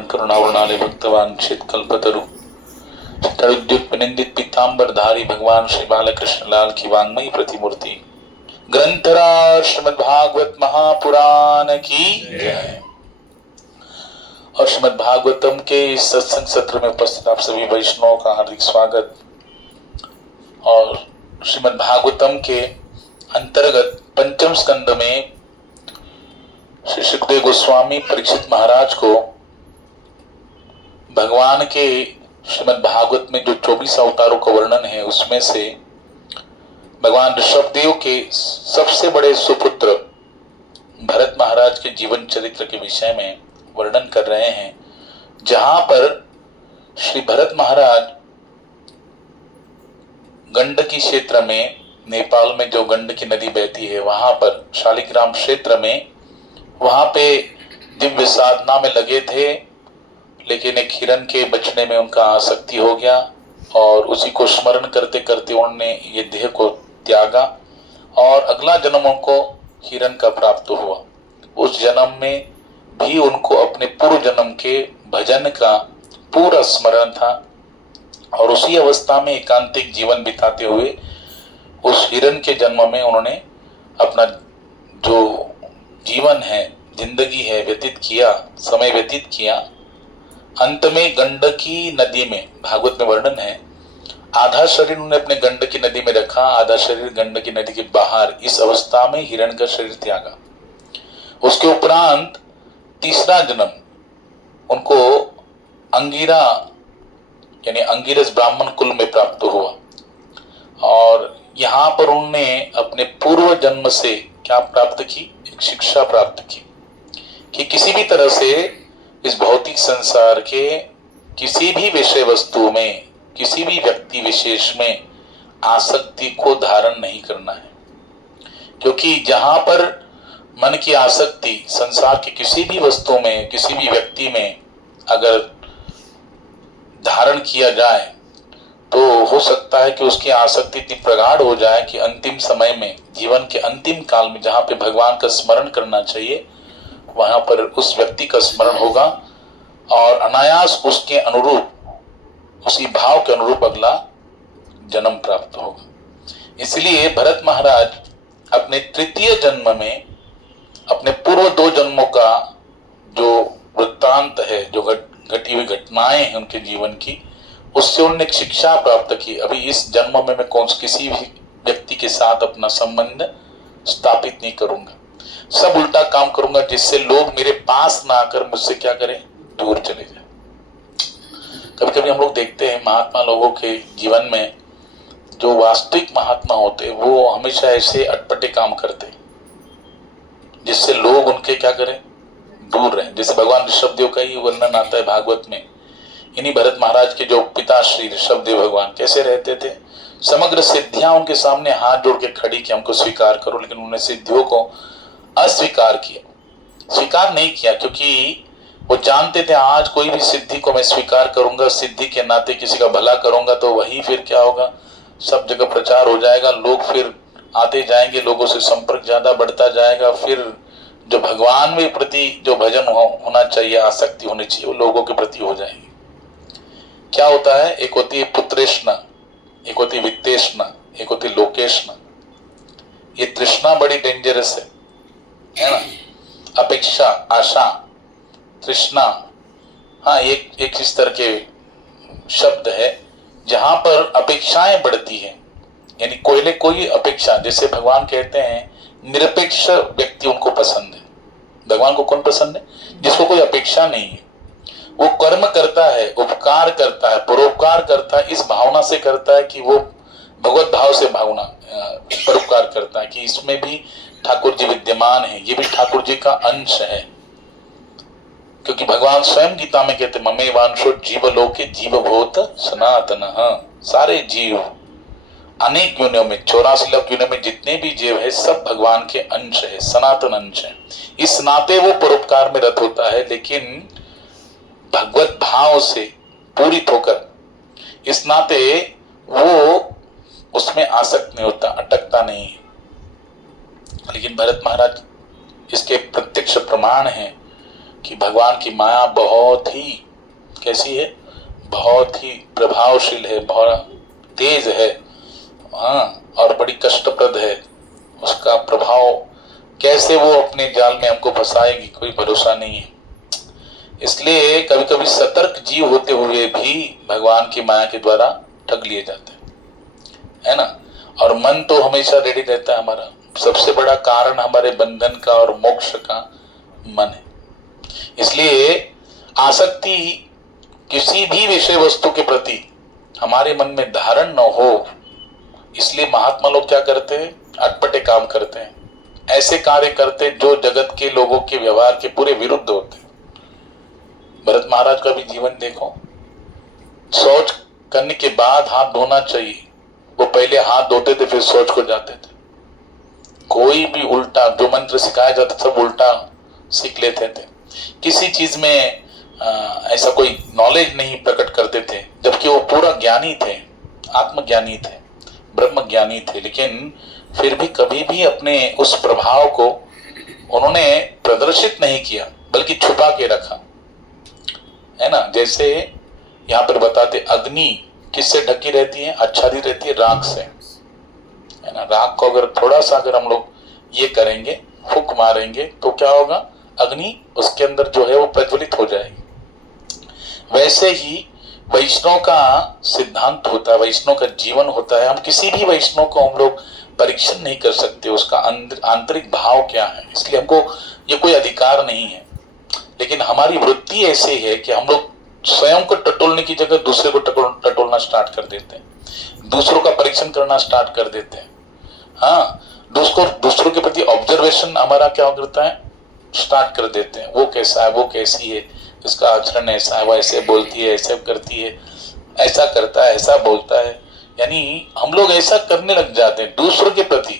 कारण करुणावृणाले भक्तवान कल्पतरु तरुद्युत पीतांबर धारी भगवान श्री बालकृष्ण लाल की वांग्मयी प्रतिमूर्ति ग्रंथराज श्रीमद् भागवत महापुराण की जय। और श्रीमद् भागवतम के इस सत्संग सत्र में उपस्थित आप सभी वैष्णवों का हार्दिक स्वागत। और श्रीमद् भागवतम के अंतर्गत पंचम स्कंद में श्री सुखदेव गोस्वामी परीक्षित महाराज को भगवान के श्रीमद् भागवत में जो 24 अवतारों का वर्णन है उसमें से भगवान ऋषभदेव के सबसे बड़े सुपुत्र भरत महाराज के जीवन चरित्र के विषय में वर्णन कर रहे हैं, जहां पर श्री भरत महाराज गंडकी क्षेत्र में, नेपाल में जो गंडकी नदी बहती है वहां पर शालिग्राम क्षेत्र में, वहां पे दिव्य साधना में लगे थे, लेकिन एक हिरण के बचने में उनका आसक्ति हो गया और उसी को स्मरण करते करते उन्होंने ये देह को त्यागा और अगला जन्म उनको हिरण का प्राप्त हुआ। उस जन्म में भी उनको अपने पूर्व जन्म के भजन का पूरा स्मरण था और उसी अवस्था में एकांतिक जीवन बिताते हुए उस हिरण के जन्म में उन्होंने अपना जो जीवन है, जिंदगी है, व्यतीत किया, समय व्यतीत किया। अंत में गंडकी नदी में, भागवत में वर्णन है, आधा शरीर उन्होंने अपने गंडकी नदी में रखा, आधा शरीर गंडकी नदी के बाहर, इस अवस्था में हिरण का शरीर त्यागा। उसके उपरांत तीसरा जन्म उनको अंगिरा यानी अंगिरस ब्राह्मण कुल में प्राप्त हुआ और यहाँ पर उन्होंने अपने पूर्व जन्म से क्या प्राप्त की? एक शिक्षा प्राप्त की कि किसी भी तरह से इस भौतिक संसार के किसी भी विषय वस्तु में, किसी भी व्यक्ति विशेष में आसक्ति को धारण नहीं करना है, क्योंकि जहां पर मन की आसक्ति संसार के किसी भी वस्तु में, किसी भी व्यक्ति में अगर धारण किया जाए तो हो सकता है कि उसकी आसक्ति इतनी प्रगाढ़ हो जाए कि अंतिम समय में, जीवन के अंतिम काल में जहां पे भगवान का स्मरण करना चाहिए वहां पर उस व्यक्ति का स्मरण होगा और अनायास उसके अनुरूप, उसी भाव के अनुरूप अगला जन्म प्राप्त होगा। इसलिए भरत महाराज अपने तृतीय जन्म में अपने पूर्व 2 जन्मों का जो वृत्तांत है, जो घटी हुई घटनाएं हैं उनके जीवन की, उससे उन्होंने एक शिक्षा प्राप्त की। अभी इस जन्म में मैं किसी भी व्यक्ति के साथ अपना संबंध स्थापित नहीं करूंगा, सब उल्टा काम करूंगा जिससे लोग मेरे पास ना आकर मुझसे क्या करें, दूर चले जाए। कभी कभी हम लोग देखते हैं महात्मा लोगों के जीवन में, जो वास्तविक महात्मा होते हैं वो हमेशा ऐसे अटपटे काम करते हैं जिससे लोग उनके क्या करें, दूर रहें। जैसे भगवान ऋषभदेव का ही वर्णन आता है भागवत में। इन्हीं भरत महाराज के जो पिता श्री ऋषभदेव भगवान कैसे रहते थे, समग्र सिद्धियां उनके सामने हाथ जोड़ के खड़ी कि हमको स्वीकार करो, लेकिन उन्होंने सिद्धियों को अस्वीकार किया, स्वीकार नहीं किया, क्योंकि वो जानते थे आज कोई भी सिद्धि को मैं स्वीकार करूंगा, सिद्धि के नाते किसी का भला करूंगा तो वही फिर क्या होगा, सब जगह प्रचार हो जाएगा, लोग फिर आते जाएंगे, लोगों से संपर्क ज्यादा बढ़ता जाएगा, फिर जो भगवान के प्रति जो भजन होना चाहिए, आसक्ति होनी चाहिए, वो लोगों के प्रति हो जाएगी। क्या होता है, एक होती है पुत्रेष्णा, एक होती है वित्तेष्णा, एक होती है लोकेष्णा। ये तृष्णा बड़ी डेंजरस है ना। अपेक्षा, आशा, तृष्णा, हाँ, एक इस तरह के शब्द है जहां पर अपेक्षाएं बढ़ती है, यानी कोई अपेक्षा, जैसे भगवान कहते हैं निरपेक्ष व्यक्ति उनको पसंद है। भगवान को कौन पसंद है? जिसको कोई अपेक्षा नहीं है, वो कर्म करता है, उपकार करता है, परोपकार करता है, इस भावना से करता है कि वो भगवत भाव से भावना परोपकार करता है कि इसमें भी ठाकुर जी विद्यमान है, ये भी ठाकुर जी का अंश है। क्योंकि भगवान स्वयं गीता में कहते ममे वांशो जीव लोके जीव भूत सनातन, सारे जीव अनेक योनियों में, 84 लाख योनियों में जितने भी जीव है सब भगवान के अंश है, सनातन अंश है। इस नाते वो परोपकार में रत होता है, लेकिन भगवत भाव से पूरित होकर, इस नाते वो उसमें आसक्त नहीं होता, अटकता नहीं है। लेकिन भरत महाराज इसके प्रत्यक्ष प्रमाण हैं कि भगवान की माया बहुत ही कैसी है, बहुत ही प्रभावशील है, बहुत तेज है, हाँ, और बड़ी कष्टप्रद है। उसका प्रभाव कैसे वो अपने जाल में हमको फंसाएगी, कोई भरोसा नहीं है। इसलिए कभी कभी सतर्क जीव होते हुए भी भगवान की माया के द्वारा ठग लिए जाते हैं, है ना। और मन तो हमेशा रेडी रहता है हमारा। सबसे बड़ा कारण हमारे बंधन का और मोक्ष का मन है। इसलिए आसक्ति किसी भी विषय वस्तु के प्रति हमारे मन में धारण न हो, इसलिए महात्मा लोग क्या करते हैं, अटपटे काम करते हैं, ऐसे कार्य करते हैं जो जगत के लोगों के व्यवहार के पूरे विरुद्ध होते हैं। भरत महाराज का भी जीवन देखो, शौच करने के बाद हाथ धोना चाहिए, वो पहले हाथ धोते थे फिर शौच को जाते थे। कोई भी उल्टा जो मंत्र सिखाया जाता सब उल्टा सीख लेते थे। किसी चीज में ऐसा कोई नॉलेज नहीं प्रकट करते थे, जबकि वो पूरा ज्ञानी थे, आत्मज्ञानी थे, ब्रह्म ज्ञानी थे, लेकिन फिर भी कभी भी अपने उस प्रभाव को उन्होंने प्रदर्शित नहीं किया, बल्कि छुपा के रखा, है ना। जैसे यहाँ पर बताते, अग्नि किससे ढकी रहती है, आच्छादित रहती है राख से, है ना। राख को अगर थोड़ा सा अगर हम लोग ये करेंगे, फूंक मारेंगे, तो क्या होगा, अग्नि उसके अंदर जो है वो प्रज्वलित हो जाएगी। वैसे ही वैष्णव का सिद्धांत होता है, वैष्णव का जीवन होता है। हम किसी भी वैष्णव को हम लोग परीक्षण नहीं कर सकते उसका आंतरिक भाव क्या है, इसलिए हमको ये कोई अधिकार नहीं है। लेकिन हमारी वृत्ति ऐसी है कि हम लोग स्वयं को टटोलने की जगह दूसरे को टटोलना स्टार्ट कर देते हैं, दूसरों का परीक्षण करना स्टार्ट कर देते हैं। हाँ, दूसरों के प्रति ऑब्जर्वेशन हमारा क्या करता है, स्टार्ट कर देते हैं। वो कैसा है, वो कैसी है, उसका आचरण ऐसा है, वो ऐसे बोलती है, ऐसे करती है, ऐसा करता है, ऐसा बोलता है। यानी हम लोग ऐसा करने लग जाते हैं दूसरों के प्रति।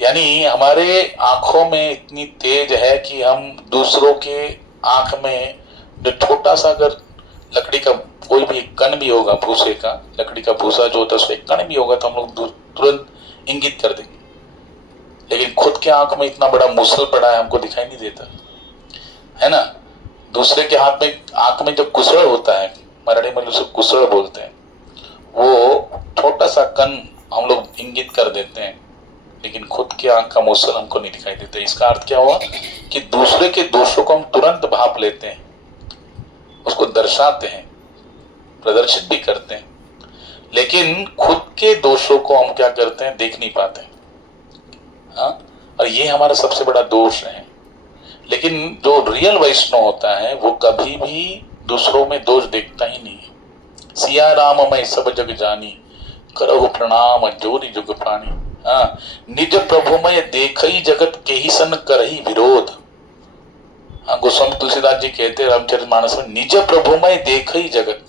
यानी हमारे आंखों में इतनी तेज है कि हम दूसरों के आंख में जो छोटा सा अगर लकड़ी का कोई भी कण भी होगा, भूसे का, लकड़ी का भूसा जो होता है उसमें कण भी होगा तो हम लोग तुरंत इंगित कर देंगे। लेकिन खुद के आंख में इतना बड़ा मूसल पड़ा है, हमको दिखाई नहीं देता, है ना। दूसरे के हाथ में, आंख में जब कुसड़ होता है, मराठी में उसे कुसड़ बोलते हैं, वो छोटा सा कण हम लोग इंगित कर देते हैं, लेकिन खुद के आंख का मूसल हमको नहीं दिखाई देता। इसका अर्थ क्या हुआ कि दूसरे के दोषों को हम तुरंत भाप लेते हैं, उसको दर्शाते हैं, प्रदर्शित भी करते हैं, लेकिन खुद के दोषों को हम क्या करते हैं, देख नहीं पाते। हाँ, और ये हमारा सबसे बड़ा दोष है। लेकिन जो रियल वैष्णव होता है वो कभी भी दूसरों में दोष देखता ही नहीं है। सिया राम मैं सब जग जानी, करहु प्रणाम जोरी जुग प्राणी। हाँ, निज प्रभु मैं देखई जगत के ही सन करही विरोध। हाँ, गोस्वामी तुलसीदास जी कहते हैं रामचरितमानस में, निज प्रभु मैं देखई जगत,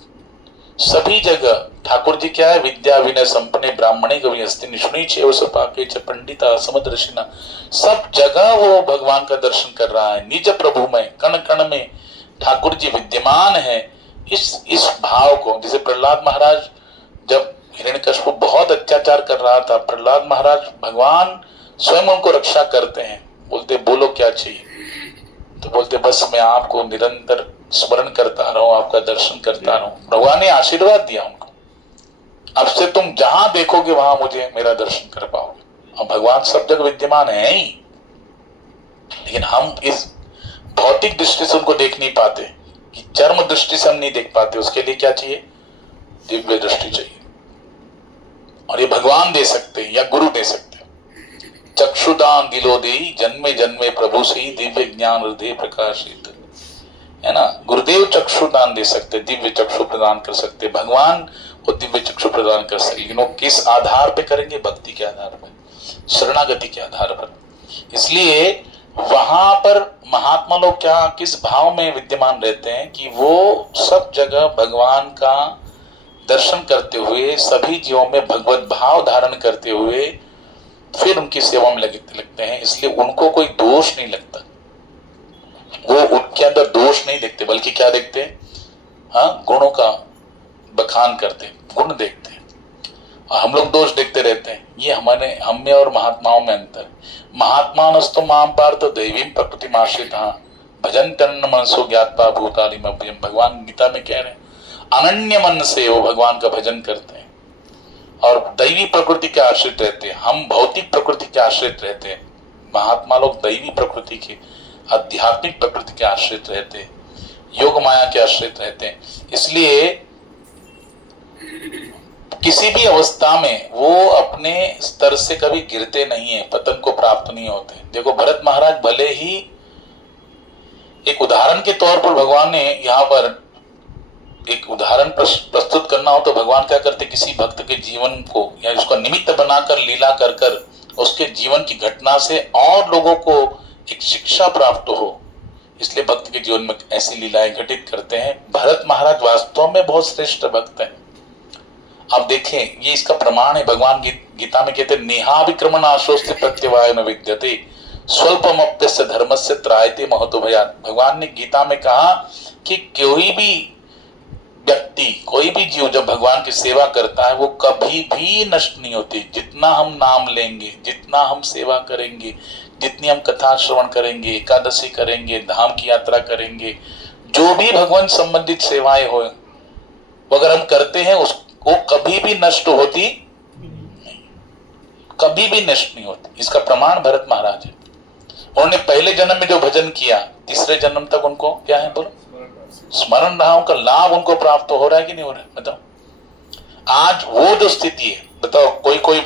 सभी जगह ठाकुर जी क्या है, विद्या विनय संपन्ने ब्राह्मणे कवि हस्ति निष्णुई छेव सपाके च पंडिता समदर्शिना। सब जगह वो भगवान का दर्शन कर रहा है। निज प्रभु में, कण कण में ठाकुर जी विद्यमान है। इस भाव को, जैसे प्रहलाद महाराज जब हिरण्यकश्यप बहुत अत्याचार कर रहा था, प्रहलाद महाराज भगवान स्वयं उनको रक्षा करते हैं, बोलते बोलो क्या चाहिए, तो बोलते बस मैं आपको निरंतर स्मरण करता रहूं, आपका दर्शन करता रहूं। भगवान ने आशीर्वाद दिया उनको, अब से तुम जहां देखोगे वहां मुझे मेरा दर्शन कर पाओगे। और भगवान सब जगह विद्यमान है ही, लेकिन हम इस भौतिक दृष्टि से उनको देख नहीं पाते, कि चर्म दृष्टि से हम नहीं देख पाते। उसके लिए क्या चाहिए, दिव्य दृष्टि चाहिए, और ये भगवान दे सकते हैं या गुरु दे सकते हैं। चक्षुदान दिलो दे, जन्मे जन्मे प्रभु से ही दिव्य ज्ञान हृदय प्रकाशित, है ना। गुरुदेव चक्षुदान दे सकते, दिव्य चक्षु प्रदान कर सकते, भगवान वो दिव्य चक्षु प्रदान कर सकते। लेकिन वो किस आधार पे करेंगे, भक्ति के आधार पर, शरणागति के आधार पर। इसलिए वहां पर महात्मा लोग क्या, किस भाव में विद्यमान रहते हैं कि वो सब जगह भगवान का दर्शन करते हुए, सभी जीवों में भगवत भाव धारण करते हुए फिर उनकी सेवा में लगते हैं। इसलिए उनको कोई दोष नहीं लगता, वो उनके अंदर दोष नहीं देखते, बल्कि क्या देखते हैं, हाँ, गुणों का बखान करते, गुण देखते हैं। और हम लोग दोष देखते रहते हैं। ये हमारे, हम में और महात्माओं में अंतर। महात्मानस्तु माम पार्थ दैवीं प्रकृतिमाश्रिताः भजन करन मनसो ज्ञात्वा भूतानि मभ्यम। भगवान गीता में कह रहे हैं अनन्य मन से वो भगवान का भजन करते हैं और दैवी प्रकृति के आश्रित रहते हैं। हम भौतिक प्रकृति के आश्रित रहते हैं, महात्मा लोग दैवी प्रकृति के, आध्यात्मिक प्रकृति के आश्रित रहते हैं, योग माया के आश्रित रहते हैं। इसलिए किसी भी अवस्था में वो अपने स्तर से कभी गिरते नहीं है, पतन को प्राप्त नहीं होते। देखो भरत महाराज भले ही, एक उदाहरण के तौर पर भगवान ने यहाँ पर एक उदाहरण प्रस्तुत करना हो तो भगवान क्या करते, किसी भक्त के जीवन को या उसका निमित्त बनाकर लीला कर कर उसके जीवन की घटना से और लोगों को एक शिक्षा प्राप्त हो, इसलिए भक्त के जीवन में ऐसी लीलाएं घटित करते हैं। भरत महाराज वास्तव में बहुत श्रेष्ठ भक्त है। अब देखें, ये इसका प्रमाण है। भगवान गीता में कहते हैं नेहाभिक्रमण आशोस्ते प्रत्यवाय न विद्यते स्वल्पमप्यस्य धर्मस्य त्रायते महतो भयात्। भगवान ने गीता में कहा कि कोई भी व्यक्ति, कोई भी जीव जब भगवान की सेवा करता है वो कभी भी नष्ट नहीं होती। जितना हम नाम लेंगे, जितना हम सेवा करेंगे, जितनी हम कथा श्रवण करेंगे, एकादशी करेंगे, धाम की यात्रा करेंगे, जो भी भगवान संबंधित सेवाएं हो अगर हम करते हैं उसको कभी भी नष्ट होती नहीं, कभी भी नष्ट नहीं होती। इसका प्रमाण भरत महाराज है। उन्होंने पहले जन्म में जो भजन किया, तीसरे जन्म तक उनको क्या है, बोलो, स्मरण रहा, उनका लाभ उनको प्राप्त हो रहा है कि नहीं हो रहा है? बताओ आज वो जो स्थिति है, बताओ कोई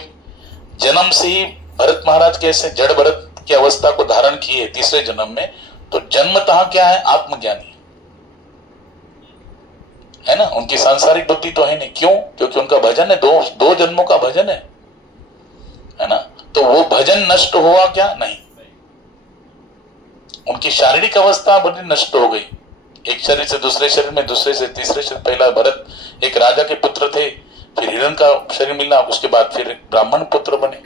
जन्म से ही भरत महाराज कैसे जड़ भरत की अवस्था को धारण किए तीसरे जन्म में, तो जन्मतः क्या है, आत्मज्ञानी है ना। उनकी सांसारिक बुद्धि तो है नहीं, क्यों? क्योंकि उनका भजन है, दो जन्मों का भजन है ना। तो वो भजन नष्ट हुआ क्या? नहीं। उनकी शारीरिक अवस्था बड़ी नष्ट हो गई, एक शरीर से दूसरे शरीर में, दूसरे से तीसरे शरीर। पहला भरत एक राजा के पुत्र थे, फिर हिरण का शरीर मिला, उसके बाद फिर ब्राह्मण पुत्र बने।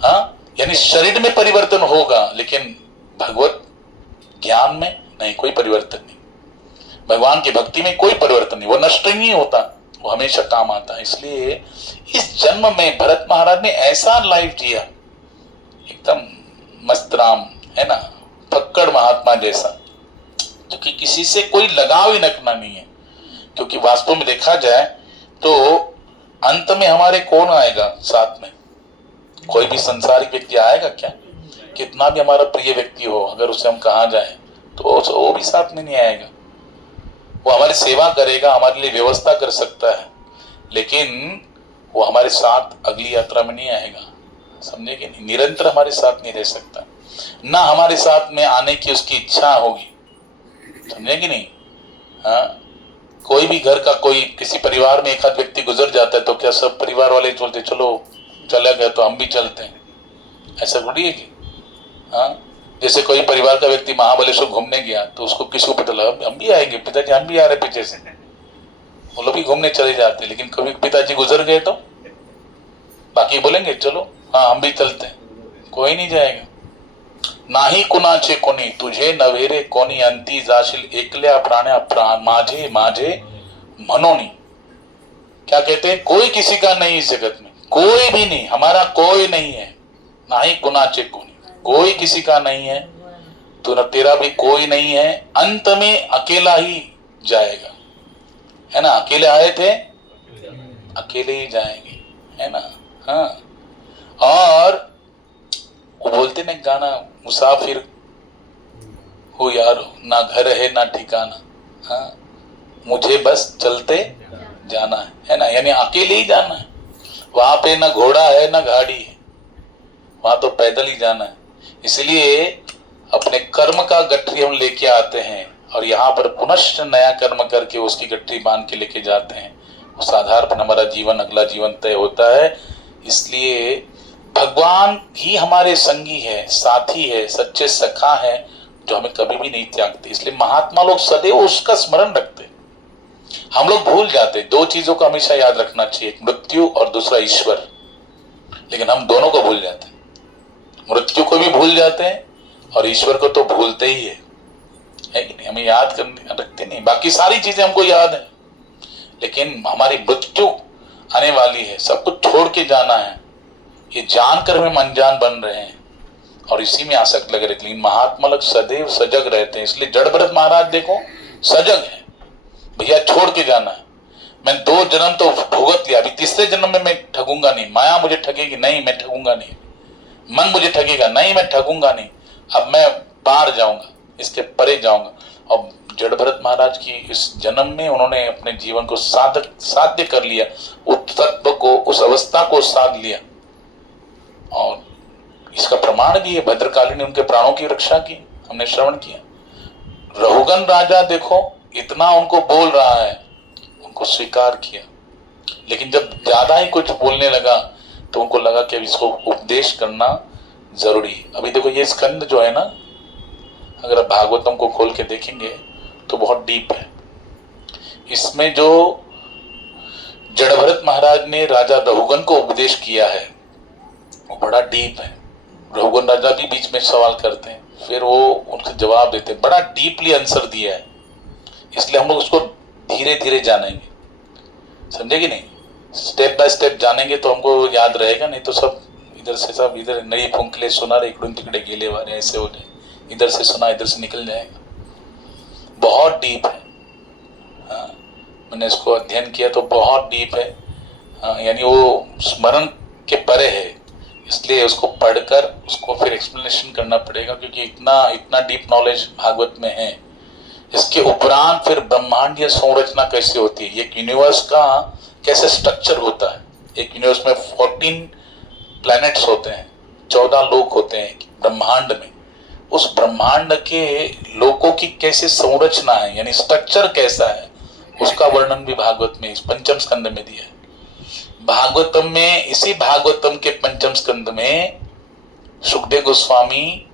हाँ, यानी शरीर में परिवर्तन होगा लेकिन भगवत ज्ञान में नहीं, कोई परिवर्तन नहीं। भगवान की भक्ति में कोई परिवर्तन नहीं, वो नष्ट नहीं होता, वो हमेशा काम आता है। इसलिए इस जन्म में भरत महाराज ने ऐसा लाइफ जिया, एकदम मस्त राम है ना, फक्कड़ महात्मा जैसा, क्योंकि किसी से कोई लगाव ही रखना नहीं है। क्योंकि वास्तव में देखा जाए तो अंत में हमारे कौन आएगा साथ में? कोई भी संसारिक व्यक्ति आएगा क्या? कितना भी हमारा प्रिय व्यक्ति हो, अगर उसे हम कहा जाए तो वो भी साथ में नहीं आएगा। वो हमारी सेवा करेगा, हमारे लिए व्यवस्था कर सकता है, लेकिन वो हमारे साथ अगली यात्रा में नहीं आएगा। समझे कि नहीं? निरंतर हमारे साथ नहीं रह सकता, ना हमारे साथ में आने की उसकी इच्छा होगी। समझे कि नहीं? हाँ, कोई भी घर का कोई किसी परिवार में एक आध व्यक्ति गुजर जाता है तो क्या सब परिवार वाले बोलते चलो चला गया तो हम भी चलते हैं? ऐसा थोड़ी है कि हाँ, जैसे कोई परिवार का व्यक्ति महाबलेश्वर घूमने गया तो उसको किसी को पता लगा हम भी आएंगे, पिताजी हम भी आ रहे पीछे से, वो लोग भी घूमने चले जाते। लेकिन कभी पिताजी गुजर गए तो बाकी बोलेंगे चलो हाँ हम भी चलते हैं, कोई नहीं जाएगा। नाही कुणाचे कोणी तुझे नवेरे कोणी अंती जाशील एकल्या प्राण्या प्राण माझे माझे मनोनी। क्या कहते हैं? कोई किसी का नहीं इस जगत में, कोई भी नहीं, हमारा कोई नहीं है। नाही कुणाचे कोणी, कोई किसी का नहीं है, तो तेरा भी कोई नहीं है, अंत में अकेला ही जाएगा, है ना। अकेले आए थे, अकेले ही जाएंगे, है ना। हाँ, और वो बोलते ना गाना, मुसाफिर हो यारो, ना घर है ना ठिकाना, हाँ मुझे बस चलते जाना है ना। यानी अकेले ही जाना है, वहां पे ना घोड़ा है ना गाड़ी है, वहां तो पैदल ही जाना है। इसलिए अपने कर्म का गठरी हम लेके आते हैं और यहाँ पर पुनश्च नया कर्म करके उसकी गठरी बांध के लेके जाते हैं। उस आधार पर हमारा जीवन, अगला जीवन तय होता है। इसलिए भगवान ही हमारे संगी है, साथी है, सच्चे सखा है, जो हमें कभी भी नहीं त्यागते। इसलिए महात्मा लोग सदैव उसका स्मरण रखते। हम लोग भूल जाते। दो चीजों को हमेशा याद रखना चाहिए, मृत्यु और दूसरा ईश्वर, लेकिन हम दोनों को भूल जाते हैं। मृत्यु को भी भूल जाते हैं और ईश्वर को तो भूलते ही है कि नहीं? हमें याद करने रखते नहीं, बाकी सारी चीजें हमको याद है, लेकिन हमारी मृत्यु आने वाली है, सब कुछ छोड़ के जाना है, ये जानकर हम अनजान बन रहे हैं। और इसी में आसक्त लगे रहते। लेकिन महात्मा लोग सदैव सजग रहते हैं। इसलिए जड़ भरत महाराज देखो सजग है, भैया छोड़ के जाना है। मैं 2 जन्म तो भुगत लिया, अभी तीसरे जन्म में मैं ठगूंगा नहीं। माया मुझे ठगेगी नहीं, मैं ठगूंगा नहीं। मन मुझे ठगेगा नहीं, मैं ठगूंगा नहीं। अब मैं पार जाऊंगा, इसके परे जाऊंगा। और जड़ भरत महाराज की इस जन्म में उन्होंने अपने जीवन को साध्य कर लिया, उस तत्व को, उस अवस्था को साध लिया। और इसका प्रमाण भी है, भद्रकाली ने उनके प्राणों की रक्षा की, हमने श्रवण किया। रहुगन राजा देखो इतना उनको बोल रहा है, उनको स्वीकार किया। लेकिन जब ज्यादा ही कुछ बोलने लगा तो उनको लगा कि अब इसको उपदेश करना जरूरी है। अभी देखो ये स्कंद जो है ना, अगर आप भागवतम को खोल के देखेंगे तो बहुत डीप है। इसमें जो जड़ भरत महाराज ने राजा रहुगन को उपदेश किया है वो बड़ा डीप है। रहुगन राजा भी बीच में सवाल करते हैं, फिर वो उनके जवाब देते हैं, बड़ा डीपली आंसर दिया है। इसलिए हम लोग उसको धीरे धीरे जानेंगे, समझे कि नहीं? स्टेप बाय स्टेप जानेंगे तो हमको याद रहेगा, नहीं तो सब इधर से सब इधर नई फुंकले सुना रे इकड़ून तिकड़े गेले वाले ऐसे हो जाए, इधर से सुना इधर से निकल जाएगा। बहुत डीप है। हाँ, मैंने इसको अध्ययन किया तो बहुत डीप है। हाँ, यानी वो स्मरण के परे है, इसलिए उसको पढ़कर उसको फिर एक्सप्लेनेशन करना पड़ेगा, क्योंकि इतना डीप नॉलेज भागवत में है। इसके उपरांत फिर ब्रह्मांडीय संरचना कैसे होती है, एक यूनिवर्स का कैसे स्ट्रक्चर होता है। एक यूनिवर्स में 14 प्लैनेट्स होते हैं, 14 लोक होते हैं ब्रह्मांड में। उस ब्रह्मांड के लोकों की कैसे संरचना है, यानी स्ट्रक्चर कैसा है, उसका वर्णन भी भागवत में इस पंचम स्कंद में दिया है। भागवतम में, इसी भागवतम के पंचम स्कंद में सुखदेव गोस्वामी,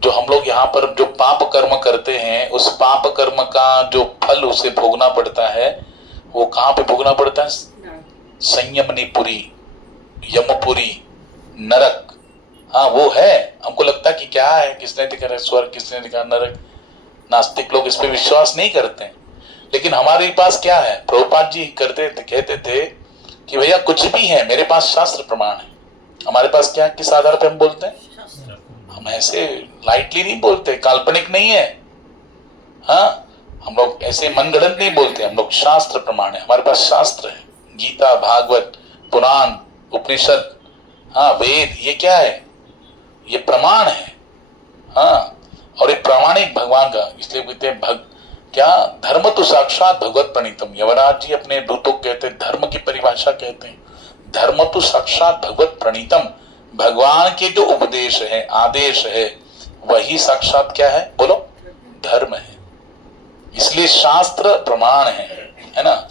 जो हम लोग यहाँ पर जो पाप कर्म करते हैं, उस पाप कर्म का जो फल उसे भोगना पड़ता है, वो कहाँ पे भोगना पड़ता है? संयमनीपुरी, यमपुरी, नरक। हाँ वो है। हमको लगता है कि क्या है, किसने दिखा स्वर्ग, किसने दिखा नरक। नास्तिक लोग इस पे विश्वास नहीं करते हैं। लेकिन हमारे पास क्या है, प्रभुपाद जी कहते थे कि भैया कुछ भी है, मेरे पास शास्त्र प्रमाण है। हमारे पास क्या, किस आधार पे हम बोलते हैं? हम ऐसे लाइटली नहीं बोलते, काल्पनिक नहीं है। हाँ, हम लोग ऐसे मनगढ़ंत नहीं बोलते, हम लोग शास्त्र प्रमाण है। हमारे पास शास्त्र है, गीता, भागवत, पुराण, उपनिषद, हाँ वेद, ये क्या है? ये प्रमाण है। हाँ, और एक प्रामाणिक भगवान का, इसलिए कहते हैं क्या धर्म तो साक्षात भगवत प्रणीतम। यमराज जी अपने दूतों को कहते हैं, धर्म की परिभाषा कहते हैं, धर्म तो साक्षात भगवत प्रणीतम। भगवान के जो उपदेश है, आदेश है, वही साक्षात क्या है? बोलो, धर्म है। इसलिए शास्त्र प्रमाण है ना।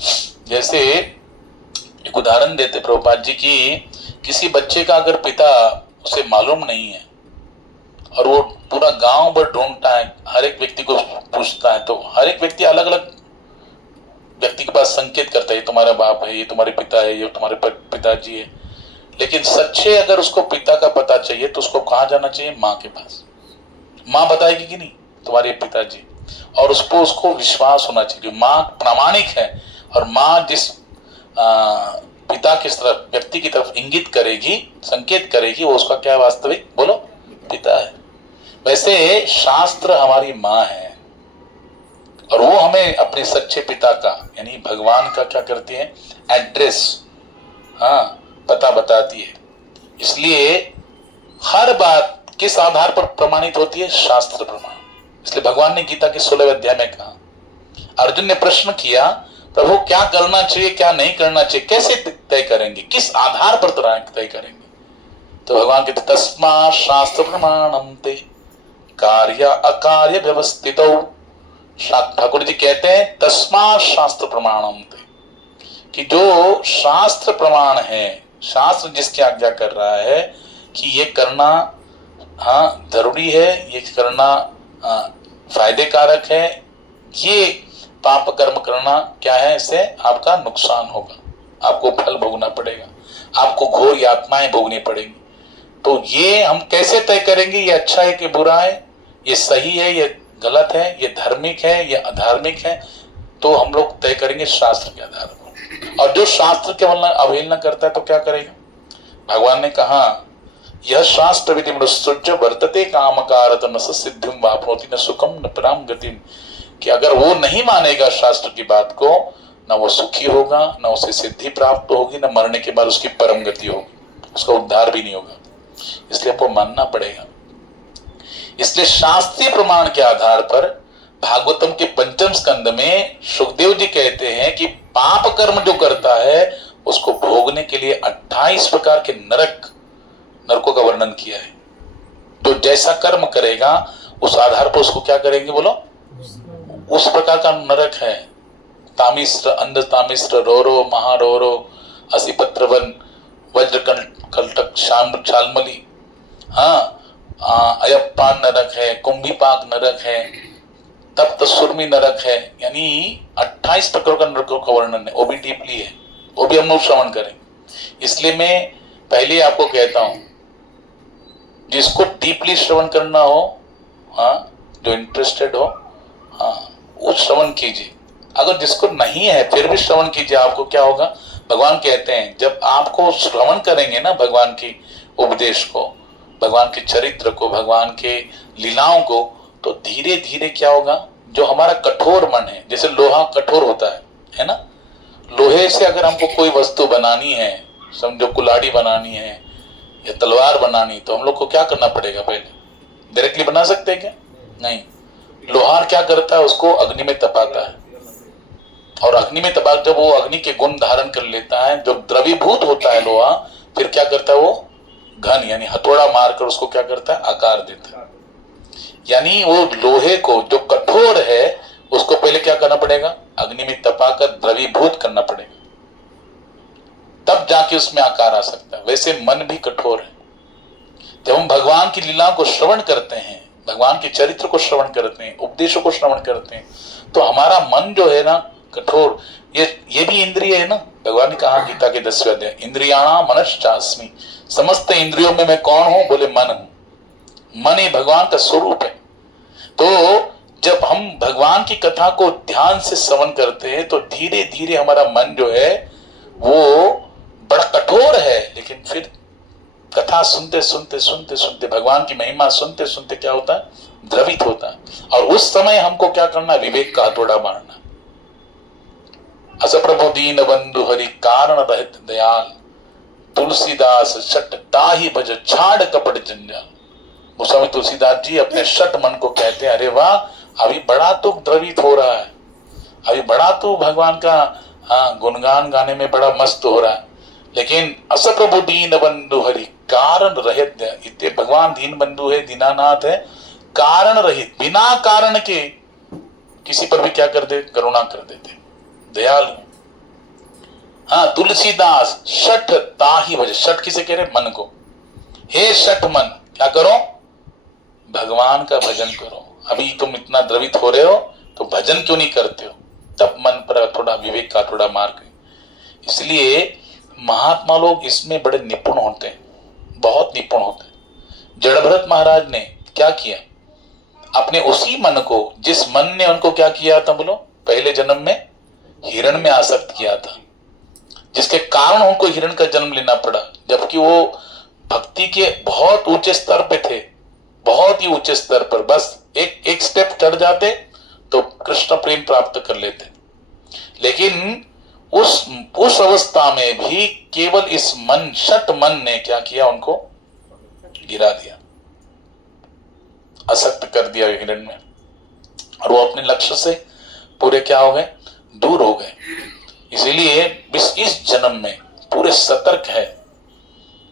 जैसे एक उदाहरण देते प्रभुपाद जी की, किसी बच्चे का अगर पिता उसे मालूम नहीं है और वो पूरा गांव भर ढूंढता है, हर एक व्यक्ति को पूछता है, तो हर एक व्यक्ति अलग अलग व्यक्ति के पास संकेत करता है, ये तुम्हारा बाप है, ये तुम्हारे पिता है, ये तुम्हारे पिताजी है। लेकिन सच्चे अगर उसको पिता का पता चाहिए तो उसको कहाँ जाना चाहिए? माँ के पास। माँ बताएगी कि नहीं तुम्हारे पिताजी, और उसको विश्वास होना चाहिए। माँ प्रामाणिक है, और माँ जिस पिता की तरफ, व्यक्ति की तरफ इंगित करेगी, संकेत करेगी, वो उसका क्या वास्तविक, बोलो, पिता है। वैसे शास्त्र हमारी माँ है, और वो हमें अपने सच्चे पिता का, यानी भगवान का क्या करती है? एड्रेस, हाँ, पता बताती है। इसलिए हर बात किस आधार पर प्रमाणित होती है? शास्त्र प्रमाण। इसलिए भगवान ने गीता के 16वें अध्याय में कहा, अर्जुन ने प्रश्न किया, प्रभु क्या करना चाहिए, क्या नहीं करना चाहिए, कैसे तय करेंगे, किस आधार पर तय करेंगे? तो भगवान कहते, तस्मा शास्त्र प्रमाणम ते कार्य अकार्य व्यवस्थित। ठाकुर जी कहते हैं तस्मा शास्त्र प्रमाणम ते, कि जो शास्त्र प्रमाण है, शास्त्र जिसकी आज्ञा कर रहा है कि ये करना हाँ जरूरी है, ये करना फायदे कारक है, ये पाप कर्म करना क्या है, इससे आपका नुकसान होगा, आपको फल भोगना पड़ेगा, आपको घोर यातनाएं भोगनी पड़ेंगी। तो ये हम कैसे तय करेंगे, ये अच्छा है कि बुरा है, ये सही है, ये गलत है, ये धार्मिक है, ये अधार्मिक है? तो हम लोग तय करेंगे शास्त्र के आधार पर। और जो शास्त्र के अवहेलना करता है तो क्या करेगा? भगवान ने कहा यह शास्त्र विधि मनुष्य वर्तते कामकारत न सिद्धिम वाप्नोति न सुखम न पराम गतिम, कि अगर वो नहीं मानेगा शास्त्र की बात को, न वो सुखी होगा, न उसे सिद्धि प्राप्त होगी, न मरने के बाद उसकी परम गति होगी, उसका उद्धार भी नहीं होगा। इसलिए आपको मानना पड़ेगा। इसलिए शास्त्रीय प्रमाण के आधार पर भागवतम के पंचम स्कंद में सुखदेव जी कहते हैं कि पाप कर्म जो करता है उसको भोगने के लिए 28 प्रकार के नरकों का वर्णन किया है। तो जैसा कर्म करेगा उस आधार पर उसको क्या करेंगे बोलो, उस प्रकार का नरक है। तामिश्र, अंध तामिश्र, रोरो, महारोरो, असिपत्रवन, वज्रकंटक, शाल्मली, हाँ, अयप्पान नरक है, कुंभीपाक नरक है, तप्त सुरमी नरक है। यानी 28 प्रकार का नरकों का वर्णन है, वो भी डीपली है, वो भी हम लोग श्रवण करें। इसलिए मैं पहले आपको कहता हूं, जिसको डीपली श्रवण करना हो, हाँ, जो इंटरेस्टेड हो, हाँ, वो श्रवण कीजिए। अगर जिसको नहीं है फिर भी श्रवण कीजिए। आपको क्या होगा, भगवान कहते हैं जब आपको श्रवण करेंगे ना भगवान की उपदेश को, भगवान के चरित्र को, भगवान के लीलाओं को, तो धीरे धीरे क्या होगा, जो हमारा कठोर मन है, जैसे लोहा कठोर होता है ना, लोहे से अगर हमको कोई वस्तु बनानी है, समझो कुल्हाड़ी बनानी है या तलवार बनानी, तो हम लोग को क्या करना पड़ेगा, पहले डायरेक्टली बना सकते हैं क्या? नहीं। लोहार क्या करता है, उसको अग्नि में तपाता है, और अग्नि में तपा, जब वो अग्नि के गुण धारण कर लेता है, जब द्रवीभूत होता है लोहा, फिर क्या करता है, वो घन यानी हथौड़ा मारकर उसको क्या करता है, आकार देता है। यानी वो लोहे को जो कठोर है उसको पहले क्या करना पड़ेगा, अग्नि में तपाकर द्रवीभूत करना पड़ेगा, तब जाके उसमें आकार आ सकता है। वैसे मन भी कठोर है। जब हम भगवान की लीला को श्रवण करते हैं, भगवान के चरित्र को श्रवण करते हैं, उपदेशों को श्रवण करते हैं, तो हमारा मन जो है ना कठोर, ये भी इंद्रिय है ना। भगवान ने कहा गीता के 10वें अध्याय, इंद्रियाणां मनश्चास्मि, समस्त इंद्रियों में मैं कौन हूं, बोले मन हूं। मन ही भगवान का स्वरूप है। तो जब हम भगवान की कथा को ध्यान से श्रवण करते हैं तो धीरे धीरे हमारा मन जो है वो बड़ा कठोर है, लेकिन फिर कथा सुनते सुनते सुनते सुनते, भगवान की महिमा सुनते सुनते क्या होता है, द्रवित होता है। और उस समय हमको क्या करना, विवेक का हथौड़ा मारना। अस प्रभु दीन बंधु हरि कारण रहित दयाल, तुलसीदास शट ताहि भज छाड़ कपट जंजाल। गोस्वामी तुलसीदास जी अपने शट मन को कहते हैं, अरे वाह, अभी बड़ा तो द्रवित हो रहा है, अभी बड़ा तो भगवान का गुणगान गाने में बड़ा मस्त हो रहा है, लेकिन अस प्रभु दीन बंधु हरि कारण रहित, इतने भगवान दीन बंधु है, दीनानाथ है, कारण रहित, बिना कारण के किसी पर भी क्या कर दे, करुणा कर देते, दयालु। हाँ, तुलसीदास शठ ताहि भज, शठ किसे कह रहे, मन को। हे शठ मन, क्या करो, भगवान का भजन करो। अभी तुम इतना द्रवित हो रहे हो तो भजन क्यों नहीं करते हो? तब मन पर थोड़ा विवेक का थोड़ा मार गए। इसलिए महात्मा लोग इसमें बड़े निपुण होते हैं, बहुत निपुण होते हैं। जड़भरत महाराज ने क्या किया, अपने उसी मन को, जिस मन ने उनको क्या किया था बोलो, पहले जन्म में हिरण में आसक्त किया था, जिसके कारण उनको हिरण का जन्म लेना पड़ा, जबकि वो भक्ति के बहुत ऊंचे स्तर पे थे, बहुत ही ऊंचे स्तर पर। बस एक स्टेप चढ़ जाते तो कृष्ण प्रेम प्राप्त कर लेते। लेकिन उस अवस्था में भी केवल इस मन, शट मन ने क्या किया, उनको गिरा दिया, आसक्त कर दिया हिरण में, और वो अपने लक्ष्य से पूरे क्या हो गए, दूर हो गए। इसीलिए इस जन्म में पूरे सतर्क है,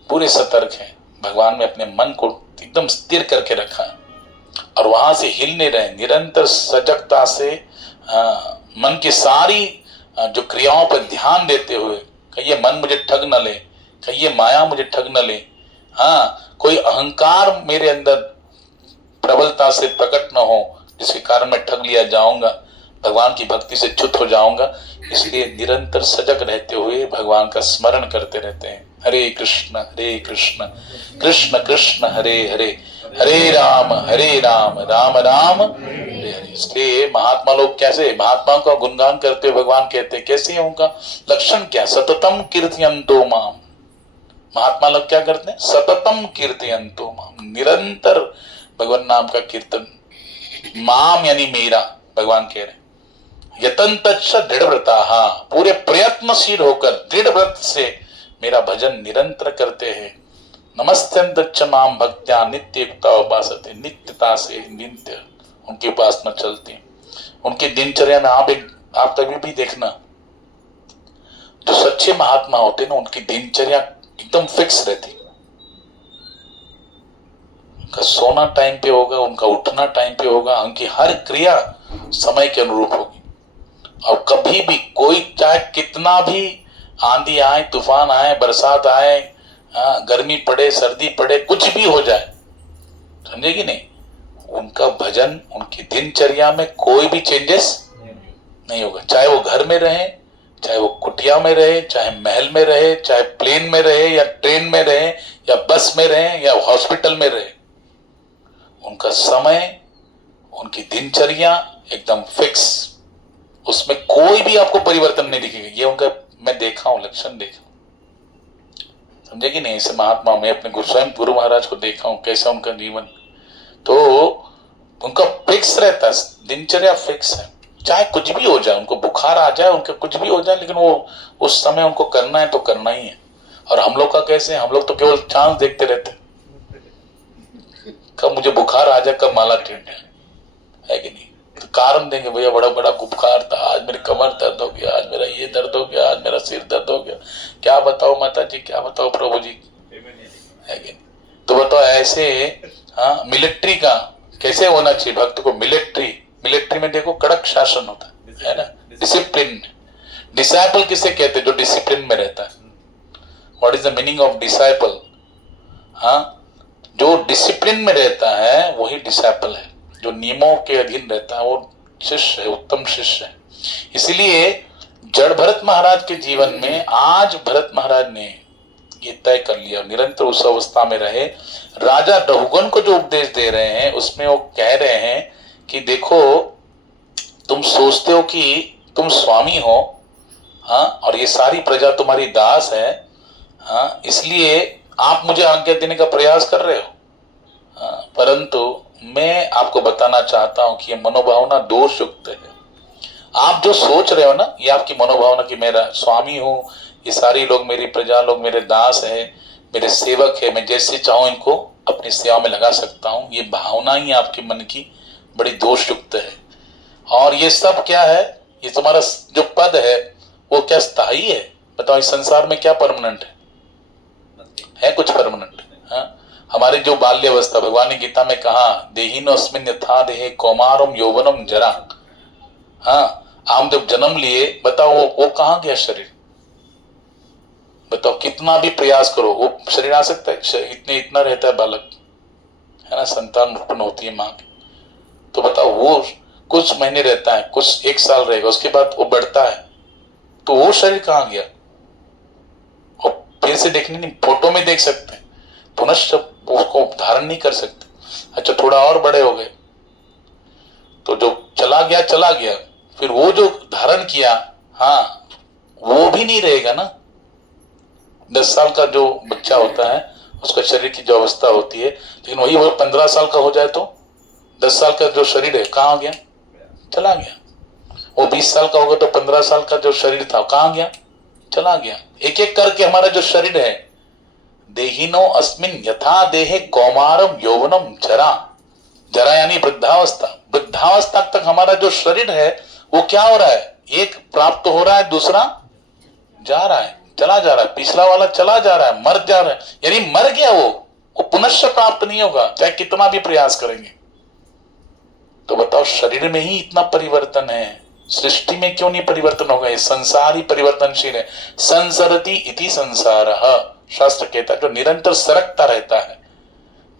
पूरे सतर्क है, भगवान में अपने मन को एकदम स्थिर करके रखा है, और वहां से हिल नहीं रहे, निरंतर सजगता से मन की सारी जो क्रियाओं पर ध्यान देते हुए, कहीं ये मन मुझे ठग न ले, कहीं ये माया मुझे ठग न ले, हाँ, कोई अहंकार मेरे अंदर प्रबलता से प्रकट न हो जिसके कारण मैं ठग लिया जाऊंगा, भगवान की भक्ति से च्युत हो जाऊंगा। इसलिए निरंतर सजग रहते हुए भगवान का स्मरण करते रहते हैं। हरे कृष्ण कृष्ण कृष्ण हरे हरे, हरे राम राम राम हरे हरे। इसलिए महात्मा लोग कैसे, महात्मा का गुणगान करते भगवान कहते कैसे है, उनका लक्षण क्या, सततम कीर्तयन्तो माम, महात्मा लोग क्या करते हैं? सततम कीर्तयन्तु माम, निरंतर भगवान नाम का कीर्तन। माम यानी मेरा, भगवान कह रहे हैं। यतन्तच्च दृढ़व्रताः, पूरे प्रयत्नशील होकर दृढ़ व्रत से मेरा भजन निरंतर करते हैं। नमस्त्यन्तच्च माम भक्त्या नित्ययुक्ता उपासते, नित्यता से नित्य उनकी उपासना चलती है। उनकी दिनचर्या में आप कभी भी देखना, जो सच्चे महात्मा होते हैं ना, उनकी दिनचर्या एकदम फिक्स रहती। उनका सोना टाइम पे होगा, उनका उठना टाइम पे होगा, उनकी हर क्रिया समय के अनुरूप होगी। और कभी भी कोई चाहे कितना भी आंधी आए, तूफान आए, बरसात आए, गर्मी पड़े, सर्दी पड़े, कुछ भी हो जाए, समझे कि नहीं, उनका भजन, उनकी दिनचर्या में कोई भी चेंजेस नहीं होगा। चाहे वो घर में रहे, चाहे वो कुटिया में रहे, चाहे महल में रहे, चाहे प्लेन में रहे या ट्रेन में रहे या बस में रहे या हॉस्पिटल में रहे, उनका समय, उनकी दिनचर्या एकदम फिक्स, उसमें कोई भी आपको परिवर्तन नहीं दिखेगा। ये उनका मैं देखा हूं, लक्षण देखा, समझे कि नहीं। ऐसे महात्मा में अपने स्वयं गुरु महाराज को देखा हूं, कैसा उनका जीवन, तो उनका फिक्स रहता है, दिनचर्या फिक्स है। चाहे कुछ भी हो जाए, उनको बुखार आ जाए, उनका कुछ भी हो जाए, लेकिन वो उस समय उनको करना है तो करना ही है। और हम लोग का कैसे, हम लोग तो केवल चांस देखते रहते, कब मुझे बुखार आ जाए, कब माला टेढ़ है कि नहीं। तो कारण देंगे, भैया बड़ा बड़ा बुखार था, आज मेरी कमर दर्द हो गया, आज मेरा ये दर्द हो गया, आज मेरा सिर दर्द हो गया, क्या बताओ माता जी, क्या बताओ प्रभु जी, है कि नहीं। तो बताओ ऐसे, हाँ, मिलिट्री का कैसे होना चाहिए भक्त को। मिलिट्री में देखो कड़क शासन होता है ना, डिसिप्लिन में। डिसाइपल किसे कहते हैं? जो डिसिप्लिन में रहता है। What is the meaning of disciple? हाँ, जो डिसिप्लिन में रहता है वही डिसाइपल है, जो नियमों के अधीन रहता है वो शिष्य है, उत्तम शिष्य है। इसलिए जड़ भरत महाराज के जीवन में आज भरत महाराज ने ये तय कर लिया, निरंतर उस अवस्था में रहे। राजा रघुगण को जो उपदेश दे रहे हैं उसमें वो कह रहे हैं कि देखो, तुम सोचते हो कि तुम स्वामी हो, हाँ, और ये सारी प्रजा तुम्हारी दास है, हाँ, इसलिए आप मुझे आज्ञा देने का प्रयास कर रहे हो, हाँ, परंतु मैं आपको बताना चाहता हूं कि ये मनोभावना दोष युक्त है। आप जो सोच रहे हो ना, ये आपकी मनोभावना कि मेरा स्वामी हूं, ये सारी लोग मेरी प्रजा लोग मेरे दास है, मेरे सेवक है, मैं जैसे चाहूं इनको अपनी सेवा में लगा सकता हूं, ये भावना ही आपके मन की बड़ी दोष युक्त है। और ये सब क्या है, ये तुम्हारा जो पद है वो क्या स्थायी है? बताओ, इस संसार में क्या परमानेंट है कुछ परमानेंट? हाँ, हमारे जो बाल्यावस्था, भगवान ने गीता में कहा, देहिनो अस्मिन् यथा देहे कौमारम यौवनम जरा। हाँ, हम जब जन्म लिए, बताओ वो कहाँ गया शरीर? बताओ, कितना भी प्रयास करो वो शरीर आ सकता है? इतना रहता है बालक, है ना, संतान उत्पन्न होती है माँ की, तो बताओ वो कुछ महीने रहता है, कुछ 1 साल रहेगा, उसके बाद वो बढ़ता है, तो वो शरीर कहाँ गया? और फिर से देखने नहीं, फोटो में देख सकते हैं, पुनश्च उसको धारण नहीं कर सकते। अच्छा, थोड़ा और बड़े हो गए तो जो चला गया, फिर वो जो धारण किया, हाँ, वो भी नहीं रहेगा ना। 10 साल का जो बच्चा होता है उसका शरीर की जो अवस्था होती है, लेकिन वही वो 15 साल का हो जाए तो 10 साल का जो शरीर है कहाँ गया? चला गया। वो 20 साल का होगा तो 15 साल का जो शरीर था कहाँ गया? चला गया। एक एक करके हमारा जो शरीर है, देहिनो अस्मिन् यथा देहे कौमारम यौवनम जरा, जरा यानी वृद्धावस्था, वृद्धावस्था तक हमारा जो शरीर है वो क्या हो रहा है? एक प्राप्त हो रहा है, दूसरा जा रहा है, चला जा रहा है, पिछला वाला चला जा रहा है, मर जा रहा है, यानी मर गया वो पुनश्च प्राप्त नहीं होगा चाहे कितना भी प्रयास करेंगे। तो बताओ, शरीर में ही इतना परिवर्तन है, सृष्टि में क्यों नहीं परिवर्तन होगा? ये संसार ही परिवर्तनशील है। संसरति इति संसारः, शास्त्र कहता है, जो निरंतर सरकता रहता है,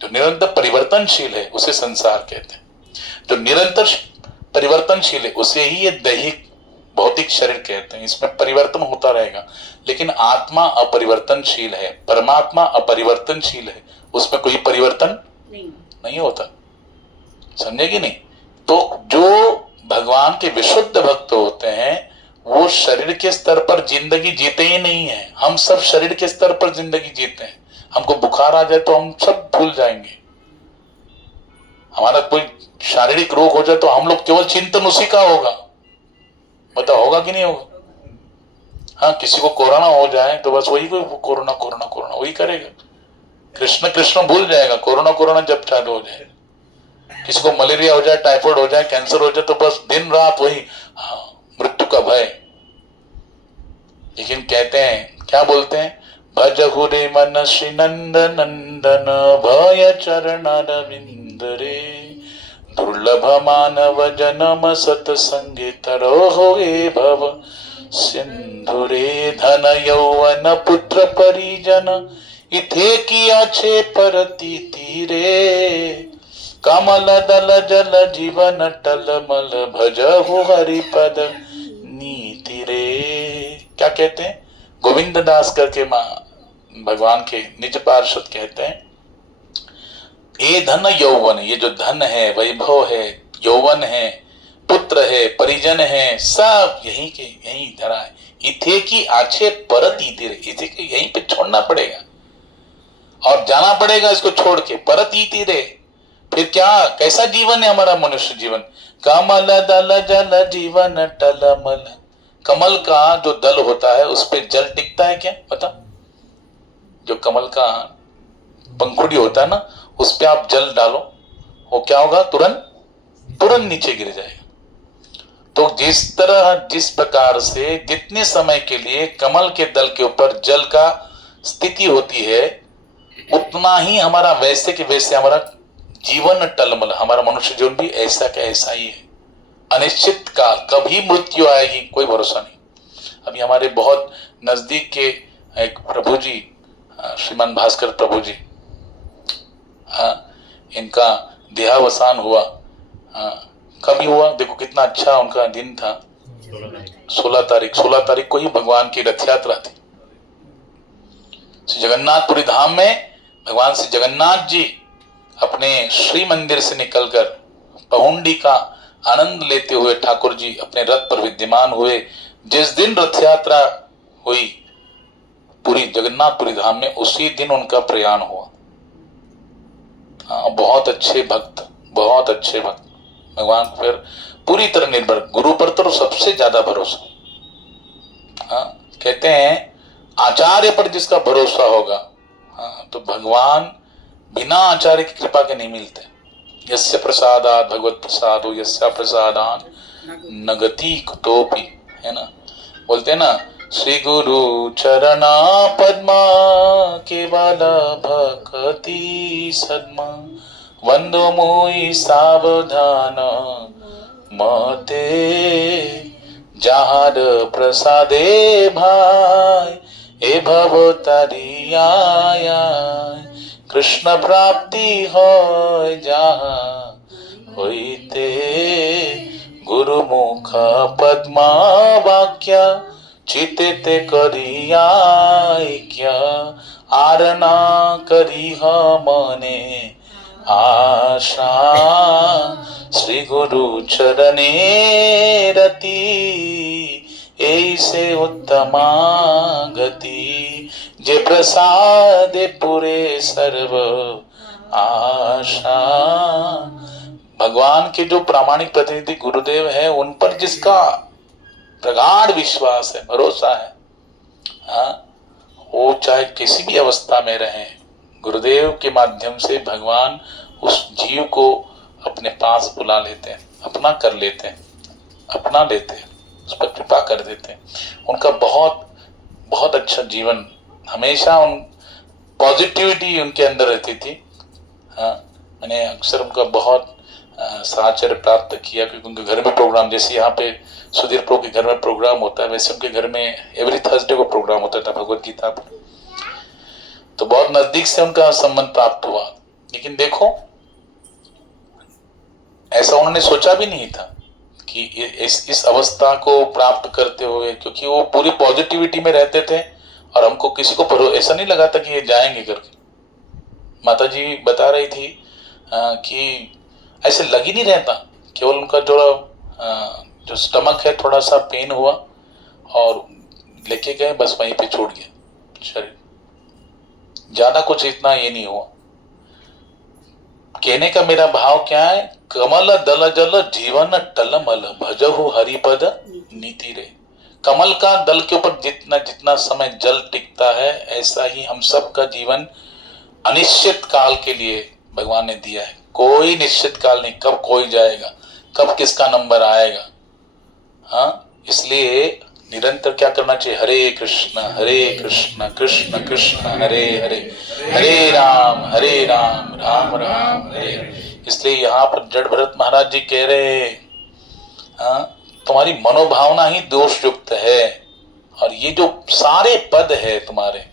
जो निरंतर परिवर्तनशील है उसे संसार कहते हैं। जो निरंतर परिवर्तनशील है उसे ही ये दैहिक भौतिक शरीर कहते हैं। इसमें परिवर्तन होता रहेगा, लेकिन आत्मा अपरिवर्तनशील है, परमात्मा अपरिवर्तनशील है, उसमें कोई परिवर्तन नहीं होता। समझे कि नहीं? तो जो भगवान के विशुद्ध भक्त होते हैं वो शरीर के स्तर पर जिंदगी जीते ही नहीं है। हम सब शरीर के स्तर पर जिंदगी जीते हैं। हमको बुखार आ जाए तो हम सब भूल जाएंगे। हमारा कोई शारीरिक रोग हो जाए तो हम लोग केवल चिंतन उसी का होगा। बताओ होगा कि नहीं होगा? हाँ, किसी को कोरोना हो जाए तो बस वही कोरोना कोरोना कोरोना वही करेगा। कृष्ण कृष्ण भूल जाएगा। कोरोना कोरोना जब चालू हो जाए, किसी को मलेरिया हो जाए, टाइफाइड हो जाए, कैंसर हो जाए तो बस दिन रात वही मृत्यु का भय। लेकिन कहते हैं, क्या बोलते हैं? भजहु रे मन श्री नंद नंदन भय चरण रविंद रे दुर्लभ मानव जन्म सतसंगे तरो होए भव सिंधु रे धन यौवन पुत्र परिजन इथे किया छे परती तीरे कमल दल जल जीवन टलमल भजहु हरिपद नीति रे। क्या कहते हैं? गोविंद दास करके भगवान के निज पार्षद कहते हैं, ये धन यौवन, ये जो धन है, वैभव है, यौवन है, पुत्र है, परिजन है, सब यहीं के यहीं धरा है। इथे की आछे परत इति रे, इसे के यहीं पे छोड़ना पड़ेगा और जाना पड़ेगा इसको छोड़ के। परत इति रे, फिर क्या, कैसा जीवन है हमारा मनुष्य जीवन? कमल दल जल जीवन टलमल। कमल का जो दल होता है उस पे जल टिकता है क्या? बता। जो कमल का पंखुड़ी होता है ना, उस पे आप जल डालो, वो क्या होगा? तुरंत नीचे गिर जाएगा। तो जिस तरह, जिस प्रकार से जितने समय के लिए कमल के दल के ऊपर जल का स्थिति होती है, उतना ही हमारा वैसे के वैसे हमारा जीवन टलमल, हमारा मनुष्य जीवन भी ऐसा का ऐसा ही है। अनिश्चित काल, कभी मृत्यु आएगी कोई भरोसा नहीं। अभी हमारे बहुत नजदीक के एक प्रभु जी, श्रीमान भास्कर प्रभु जी, इनका देहावसान हुआ। कभी हुआ? देखो कितना अच्छा उनका दिन था। 16 तारीख को ही भगवान की रथ यात्रा थी। जगन्नाथपुरी धाम में भगवान श्री जगन्नाथ जी अपने श्री मंदिर से निकलकर पहुंडी का आनंद लेते हुए ठाकुर जी अपने रथ पर विद्यमान हुए। जिस दिन रथ यात्रा हुई पूरी जगन्नाथपुरी धाम में, उसी दिन उनका प्रयाण हुआ। बहुत अच्छे भक्त, बहुत अच्छे भक्त, भगवान पर पूरी तरह निर्भर, गुरु पर तो सबसे ज्यादा भरोसा। कहते हैं आचार्य पर जिसका भरोसा होगा, तो भगवान बिना आचार्य की कृपा के नहीं मिलते। यस्य प्रसादात् भगवत प्रसादो यस्य प्रसादान् न गति कुतोपि, है ना? बोलते हैं ना, श्री गुरु चरणा पद्मा केवल भक्ति सद्मा वंदो मोई सावधान मते जहार प्रसादे भाई ए भव तारी आया कृष्ण प्राप्ति हो जहाँ होइते गुरु मुख पद्मा वाक्य चिते करिया क्या आरना करी मने आशा श्री गुरु चरणे रति ऐसे उत्तमा गति जे प्रसाद पुरे सर्व आशा। भगवान के जो प्रामाणिक प्रतिनिधि गुरुदेव है, उन पर जिसका प्रगाढ़ विश्वास है, भरोसा है, वो चाहे किसी भी अवस्था में रहे, गुरुदेव के माध्यम से भगवान उस जीव को अपने पास बुला लेते हैं, अपना कर लेते हैं, अपना लेते हैं, उस पर कृपा कर देते हैं। उनका बहुत बहुत अच्छा जीवन, हमेशा उन पॉजिटिविटी उनके अंदर रहती थी। मैंने अक्सर उनका बहुत साहचर्य प्राप्त किया, क्योंकि उनके घर में प्रोग्राम, जैसे यहाँ पे सुधीर प्रो के घर में प्रोग्राम होता है, वैसे उनके घर में एवरी थर्सडे को प्रोग्राम होता था भगवत गीता पर। तो बहुत नजदीक से उनका संबंध प्राप्त हुआ। लेकिन देखो, ऐसा उन्होंने सोचा भी नहीं था कि इस अवस्था को प्राप्त करते हुए, क्योंकि वो पूरी पॉजिटिविटी में रहते थे और हमको किसी को ऐसा नहीं लगा था कि ये जाएंगे करके। माता जी बता रही थी कि ऐसे लग ही नहीं रहता, केवल उनका जो स्टमक है थोड़ा सा पेन हुआ, और लेके गए, बस वहीं पे छोड़ गया शरीर। ज्यादा कुछ इतना ये नहीं हुआ। कहने का मेरा भाव क्या है, कमल दल जल जीवन टलमल भजहु हरिपद नीति रे। कमल का दल के ऊपर जितना जितना समय जल टिकता है, ऐसा ही हम सब का जीवन अनिश्चित काल के लिए भगवान ने दिया है। कोई निश्चित काल नहीं, कब कोई जाएगा, कब किसका नंबर आएगा। हाँ, इसलिए निरंतर क्या करना चाहिए, हरे कृष्ण कृष्ण कृष्ण हरे हरे, हरे राम राम राम हरे हरे। इसलिए यहाँ पर जड़ भरत महाराज जी कह रहे, हाँ, तुम्हारी मनोभावना ही दोष युक्त है, और ये जो सारे पद है तुम्हारे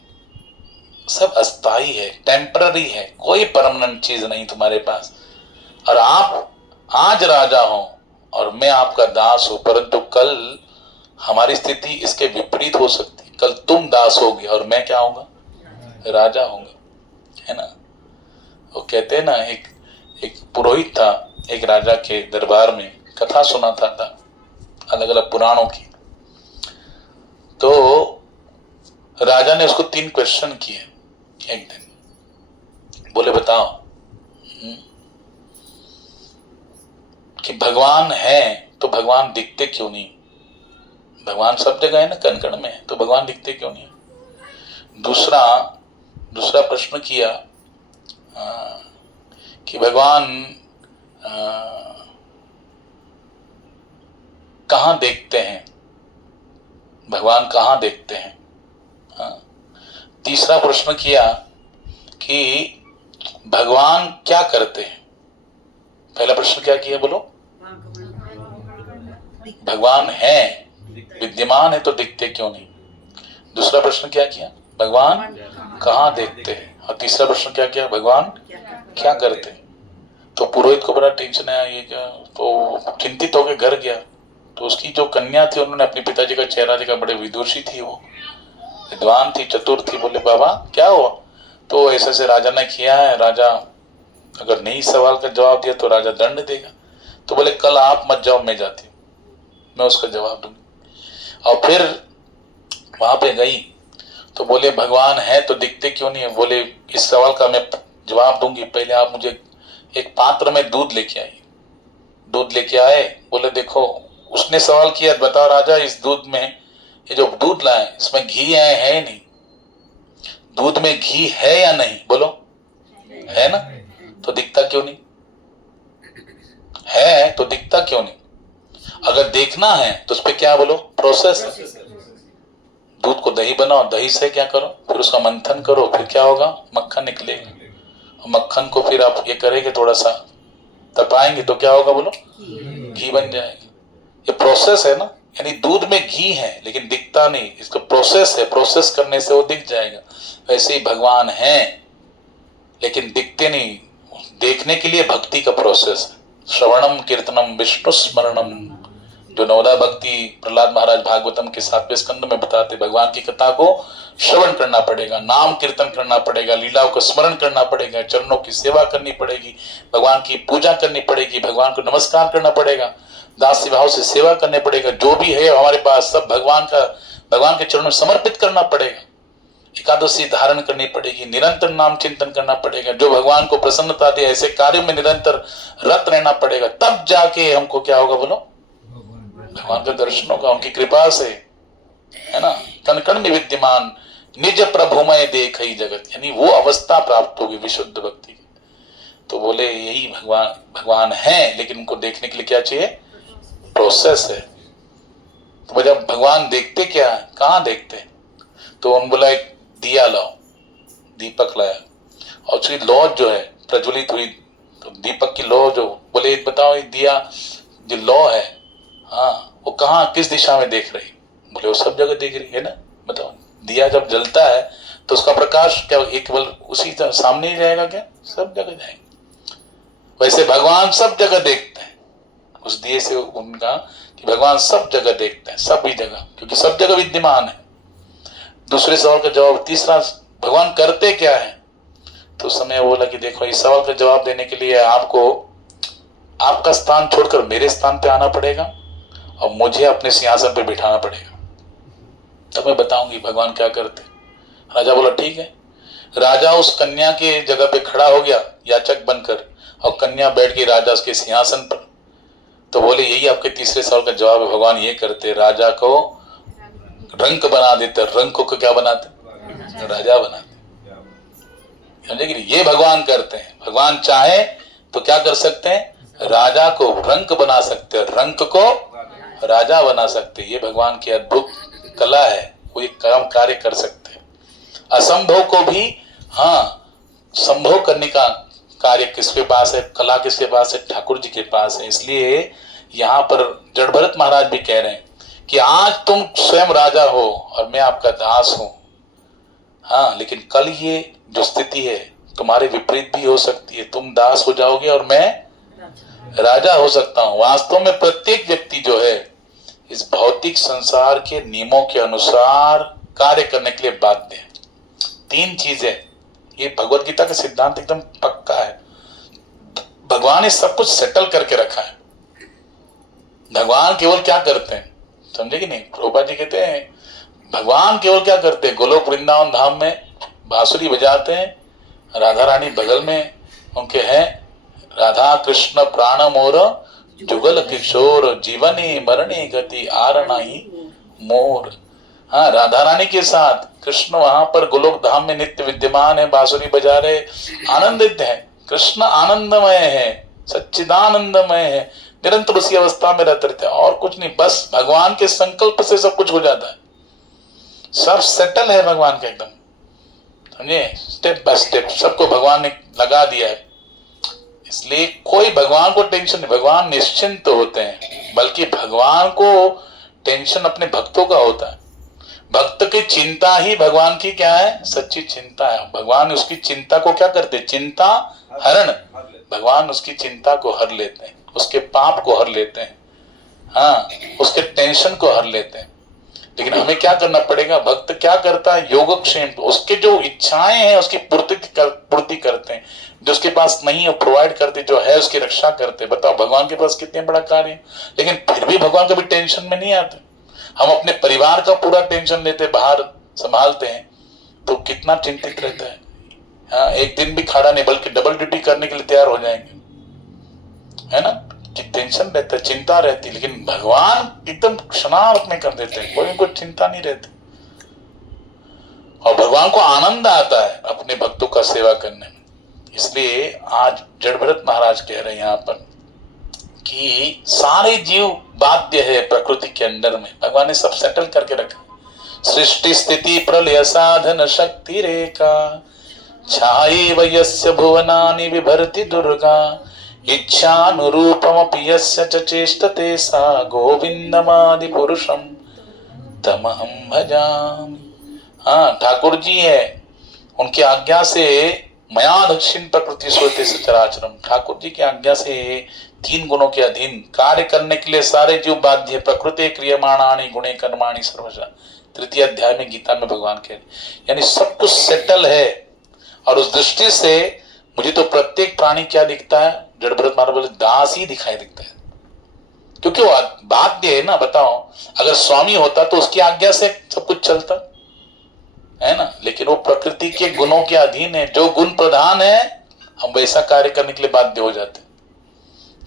सब अस्थाई है, टेम्पररी है, कोई परमानेंट चीज नहीं तुम्हारे पास। और आप आज राजा हो और मैं आपका दास हूं, परंतु कल हमारी स्थिति इसके विपरीत हो सकती है। कल तुम दास होगे और मैं क्या होगा, राजा होंगे, है ना। वो कहते हैं ना, एक पुरोहित था, एक राजा के दरबार में कथा सुनाता था अलग अलग पुराणों की। तो राजा ने उसको 3 क्वेश्चन किए एक दिन। बोले बताओ कि भगवान है तो भगवान दिखते क्यों नहीं, भगवान सब जगह है ना, कण कण में है, तो भगवान दिखते क्यों नहीं। दूसरा प्रश्न किया कि भगवान कहां देखते हैं, भगवान कहां देखते हैं। तीसरा प्रश्न किया कि भगवान क्या करते हैं। पहला प्रश्न क्या किया बोलो, भगवान है, विद्यमान है तो दिखते क्यों नहीं। दूसरा प्रश्न क्या किया, भगवान कहां देखते हैं। और तीसरा प्रश्न क्या किया, भगवान क्या करते हैं। तो पुरोहित को बड़ा टेंशन आया, ये क्या, तो चिंतित होकर घर गया। तो उसकी जो कन्या थी, उन्होंने अपने पिताजी का चेहरा देखा, बड़े विदुषी थी, वो विद्वान थी, चतुर थी। बोले बाबा क्या हुआ। तो ऐसे से राजा ने किया है, राजा अगर नहीं सवाल का जवाब दिया तो राजा दंड देगा। तो बोले कल आप मत जाओ, मैं जाती हूँ, मैं उसका जवाब दूंगी। और फिर वहां पे गई तो बोले भगवान है तो दिखते क्यों नहीं है। बोले इस सवाल का मैं जवाब दूंगी, पहले आप मुझे एक पात्र में दूध लेके आई। दूध लेके आए, बोले देखो, उसने सवाल किया, बताओ राजा इस दूध में, ये जो दूध लाए इसमें घी है नहीं, दूध में घी है या नहीं, बोलो है ना, तो दिखता क्यों नहीं, है तो दिखता क्यों नहीं। अगर देखना है तो उस पर क्या बोलो, प्रोसेस। दूध को दही बनाओ, दही से क्या करो, फिर उसका मंथन करो, फिर क्या होगा, मक्खन निकलेगा। मक्खन को फिर आप ये करेंगे, थोड़ा सा तपाएंगे तो क्या होगा बोलो, घी बन जाएगा। ये प्रोसेस है ना, यानी दूध में घी है लेकिन दिखता नहीं, इसका प्रोसेस है, प्रोसेस करने से वो दिख जाएगा। वैसे ही भगवान है लेकिन दिखते नहीं, देखने के लिए भक्ति का प्रोसेस है। श्रवणम कीर्तनम विष्णु स्मरणम, जो नवदा भक्ति प्रहलाद महाराज भागवतम के 7वें स्कंद में बताते, भगवान की कथा को श्रवण करना पड़ेगा, नाम कीर्तन करना पड़ेगा, लीलाओं को स्मरण करना पड़ेगा, चरणों की सेवा करनी पड़ेगी, भगवान की पूजा करनी पड़ेगी, भगवान को नमस्कार करना पड़ेगा, दासी भाव से सेवा करने पड़ेगा। जो भी है हमारे पास सब भगवान के चरणों में समर्पित करना पड़ेगा। एकादशी धारण करनी पड़ेगी, निरंतर नाम चिंतन करना पड़ेगा, जो भगवान को प्रसन्नता दे ऐसे कार्यों में निरंतर रत रहना पड़ेगा। तब जाके हमको क्या होगा बोलो, भगवान के दर्शन होगा, उनकी कृपा से, है ना। कण कण में विद्यमान निज प्रभुमय देख ही जगत, यानी वो अवस्था प्राप्त होगी विशुद्ध भक्ति की। तो बोले यही भगवान है, लेकिन उनको देखने के लिए क्या चाहिए, प्रोसेस है। तो जब भगवान देखते क्या है, कहाँ देखते हैं, तो उन्होंने बोला एक दिया लाओ, दीपक लाया, और उसकी लौ जो है प्रज्वलित हुई, तो दीपक की लौ जो, बोले बताओ ये दिया जो लौ है, हाँ वो कहाँ किस दिशा में देख रही। बोले वो सब जगह देख रही है ना। बताओ दिया जब जलता है तो उसका प्रकाश क्या एक केवल उसी सामने ही जाएगा क्या, सब जगह जाएगा। वैसे भगवान सब जगह देखते हैं, उस दिए से उनका कि भगवान सब जगह देखते हैं, सभी जगह, क्योंकि सब जगह विद्यमान है। दूसरे सवाल का जवाब, तीसरा भगवान करते क्या है, तो उस समय बोला कि देखो इस सवाल का जवाब देने के लिए आपको आपका स्थान छोड़कर मेरे स्थान पे आना पड़ेगा और मुझे अपने सिंहासन पे बिठाना पड़ेगा। तब मैं बताऊंगी भगवान क्या करते। राजा बोला ठीक है। राजा उस कन्या के जगह पे खड़ा हो गया याचक बनकर, और कन्या बैठ गई राजा उसके सिंहासन पर। तो बोले यही आपके तीसरे सवाल का जवाब है, भगवान ये करते, राजा को रंक बना देते, रंक को क्या बनाते, राजा बनाते। समझे कि नहीं? ये भगवान करते हैं। भगवान चाहे तो क्या कर सकते हैं, राजा को रंक बना सकते हैं, रंक को राजा बना सकते हैं। ये भगवान की अद्भुत कला है, वो ये काम कार्य कर सकते हैं। असंभव को भी संभव करने का कार्य किसके पास है, कला किसके पास है, ठाकुर जी के पास है। इसलिए यहाँ पर जड़ भरत महाराज भी कह रहे हैं कि आज तुम स्वयं राजा हो और मैं आपका दास हूं, लेकिन कल ये जो स्थिति है तुम्हारे विपरीत भी हो सकती है, तुम दास हो जाओगे और मैं राजा हो सकता हूं। वास्तव में प्रत्येक व्यक्ति जो है इस भौतिक संसार के नियमों के अनुसार कार्य करने के लिए बाध्य है। 3 चीजें, ये भगवत गीता का सिद्धांत एकदम पक्का है। भगवान ने सब कुछ सेटल करके रखा है। भगवान केवल क्या करते हैं, समझे कि नहीं? प्रभुपाद जी कहते हैं भगवान केवल क्या करते हैं, गोलोक वृंदावन धाम में बांसुरी बजाते हैं, राधा रानी बगल में उनके हैं, राधा कृष्ण प्राण मोर जुगल किशोर, जीवनी मरणी गति आर नाही मोर। राधा रानी के साथ कृष्ण वहां पर गोलोक धाम में नित्य विद्यमान है, बांसुरी बजा रहे, आनंदित है। कृष्ण आनंदमय है, सच्चिदानंदमय है, निरंतर उसी अवस्था में रहते रहते, और कुछ नहीं। बस भगवान के संकल्प से सब कुछ हो जाता है, सब सेटल है भगवान का एकदम, समझे? स्टेप बाय स्टेप सबको भगवान ने लगा दिया है। इसलिए कोई भगवान को टेंशन नहीं, भगवान निश्चिंत होते हैं। बल्कि भगवान को टेंशन अपने भक्तों का होता है। भक्त की चिंता ही भगवान की क्या है, सच्ची चिंता है। भगवान उसकी चिंता को क्या करते, चिंता हरण। भगवान उसकी चिंता को हर लेते हैं, उसके पाप को हर लेते हैं, उसके टेंशन को हर लेते हैं। लेकिन हमें क्या करना पड़ेगा, भक्त क्या करता है, योगक्षेम, उसके जो इच्छाएं हैं उसकी पूर्ति करते हैं, जो उसके पास नहीं है प्रोवाइड करते, जो है उसकी रक्षा करते। बताओ भगवान के पास कितने बड़ा कार्य है। लेकिन फिर भी भगवान कभी टेंशन में नहीं आते। हम अपने परिवार का पूरा टेंशन लेते, बाहर संभालते हैं, तो कितना चिंतित रहता है। एक दिन भी खड़ा नहीं, बल्कि डबल ड्यूटी करने के लिए तैयार हो जाएंगे, है ना? कि टेंशन रहता है, चिंता रहती है। लेकिन भगवान एकदम क्षणार्थ में कर देते हैं, कोई उनको चिंता नहीं रहती। और भगवान को आनंद आता है अपने भक्तों का सेवा करने में। इसलिए आज जड़ भरत महाराज कह रहे हैं यहाँ पर कि सारे जीव बाध्य है प्रकृति के अंदर में, भगवान ने सब सेटल करके रखा। सृष्टि स्थिति प्रलय साधन शक्ति रेखा, छाये वयस्य भुवनानि विभर्ति दुर्गा, इच्छानुरूपमपि यस्य च चेष्टते सा, गोविंदमादि पुरुषम तमहं भजामि। ठाकुर जी है, उनकी आज्ञा से मया दक्षिण प्रकृति सोते सचराचरम। ठाकुर जी की आज्ञा से 3 गुणों के अधीन कार्य करने के लिए सारे जीव बाध्य। प्रकृति क्रियमाणानि गुणे कर्माणि सर्वशः, 3 अध्याय में गीता में भगवान कह रहे, यानी सब कुछ सेटल है। और उस दृष्टि से मुझे तो प्रत्येक प्राणी क्या दिखता है, जड़ भरत महाराज बोले दास ही दिखाई दिखता है, क्योंकि वो बाध्य है ना। बताओ अगर स्वामी होता तो उसकी आज्ञा से सब कुछ चलता है ना। लेकिन वो प्रकृति के गुणों के अधीन है, जो गुण प्रधान है हम वैसा कार्य करने के लिए बाध्य हो जाते,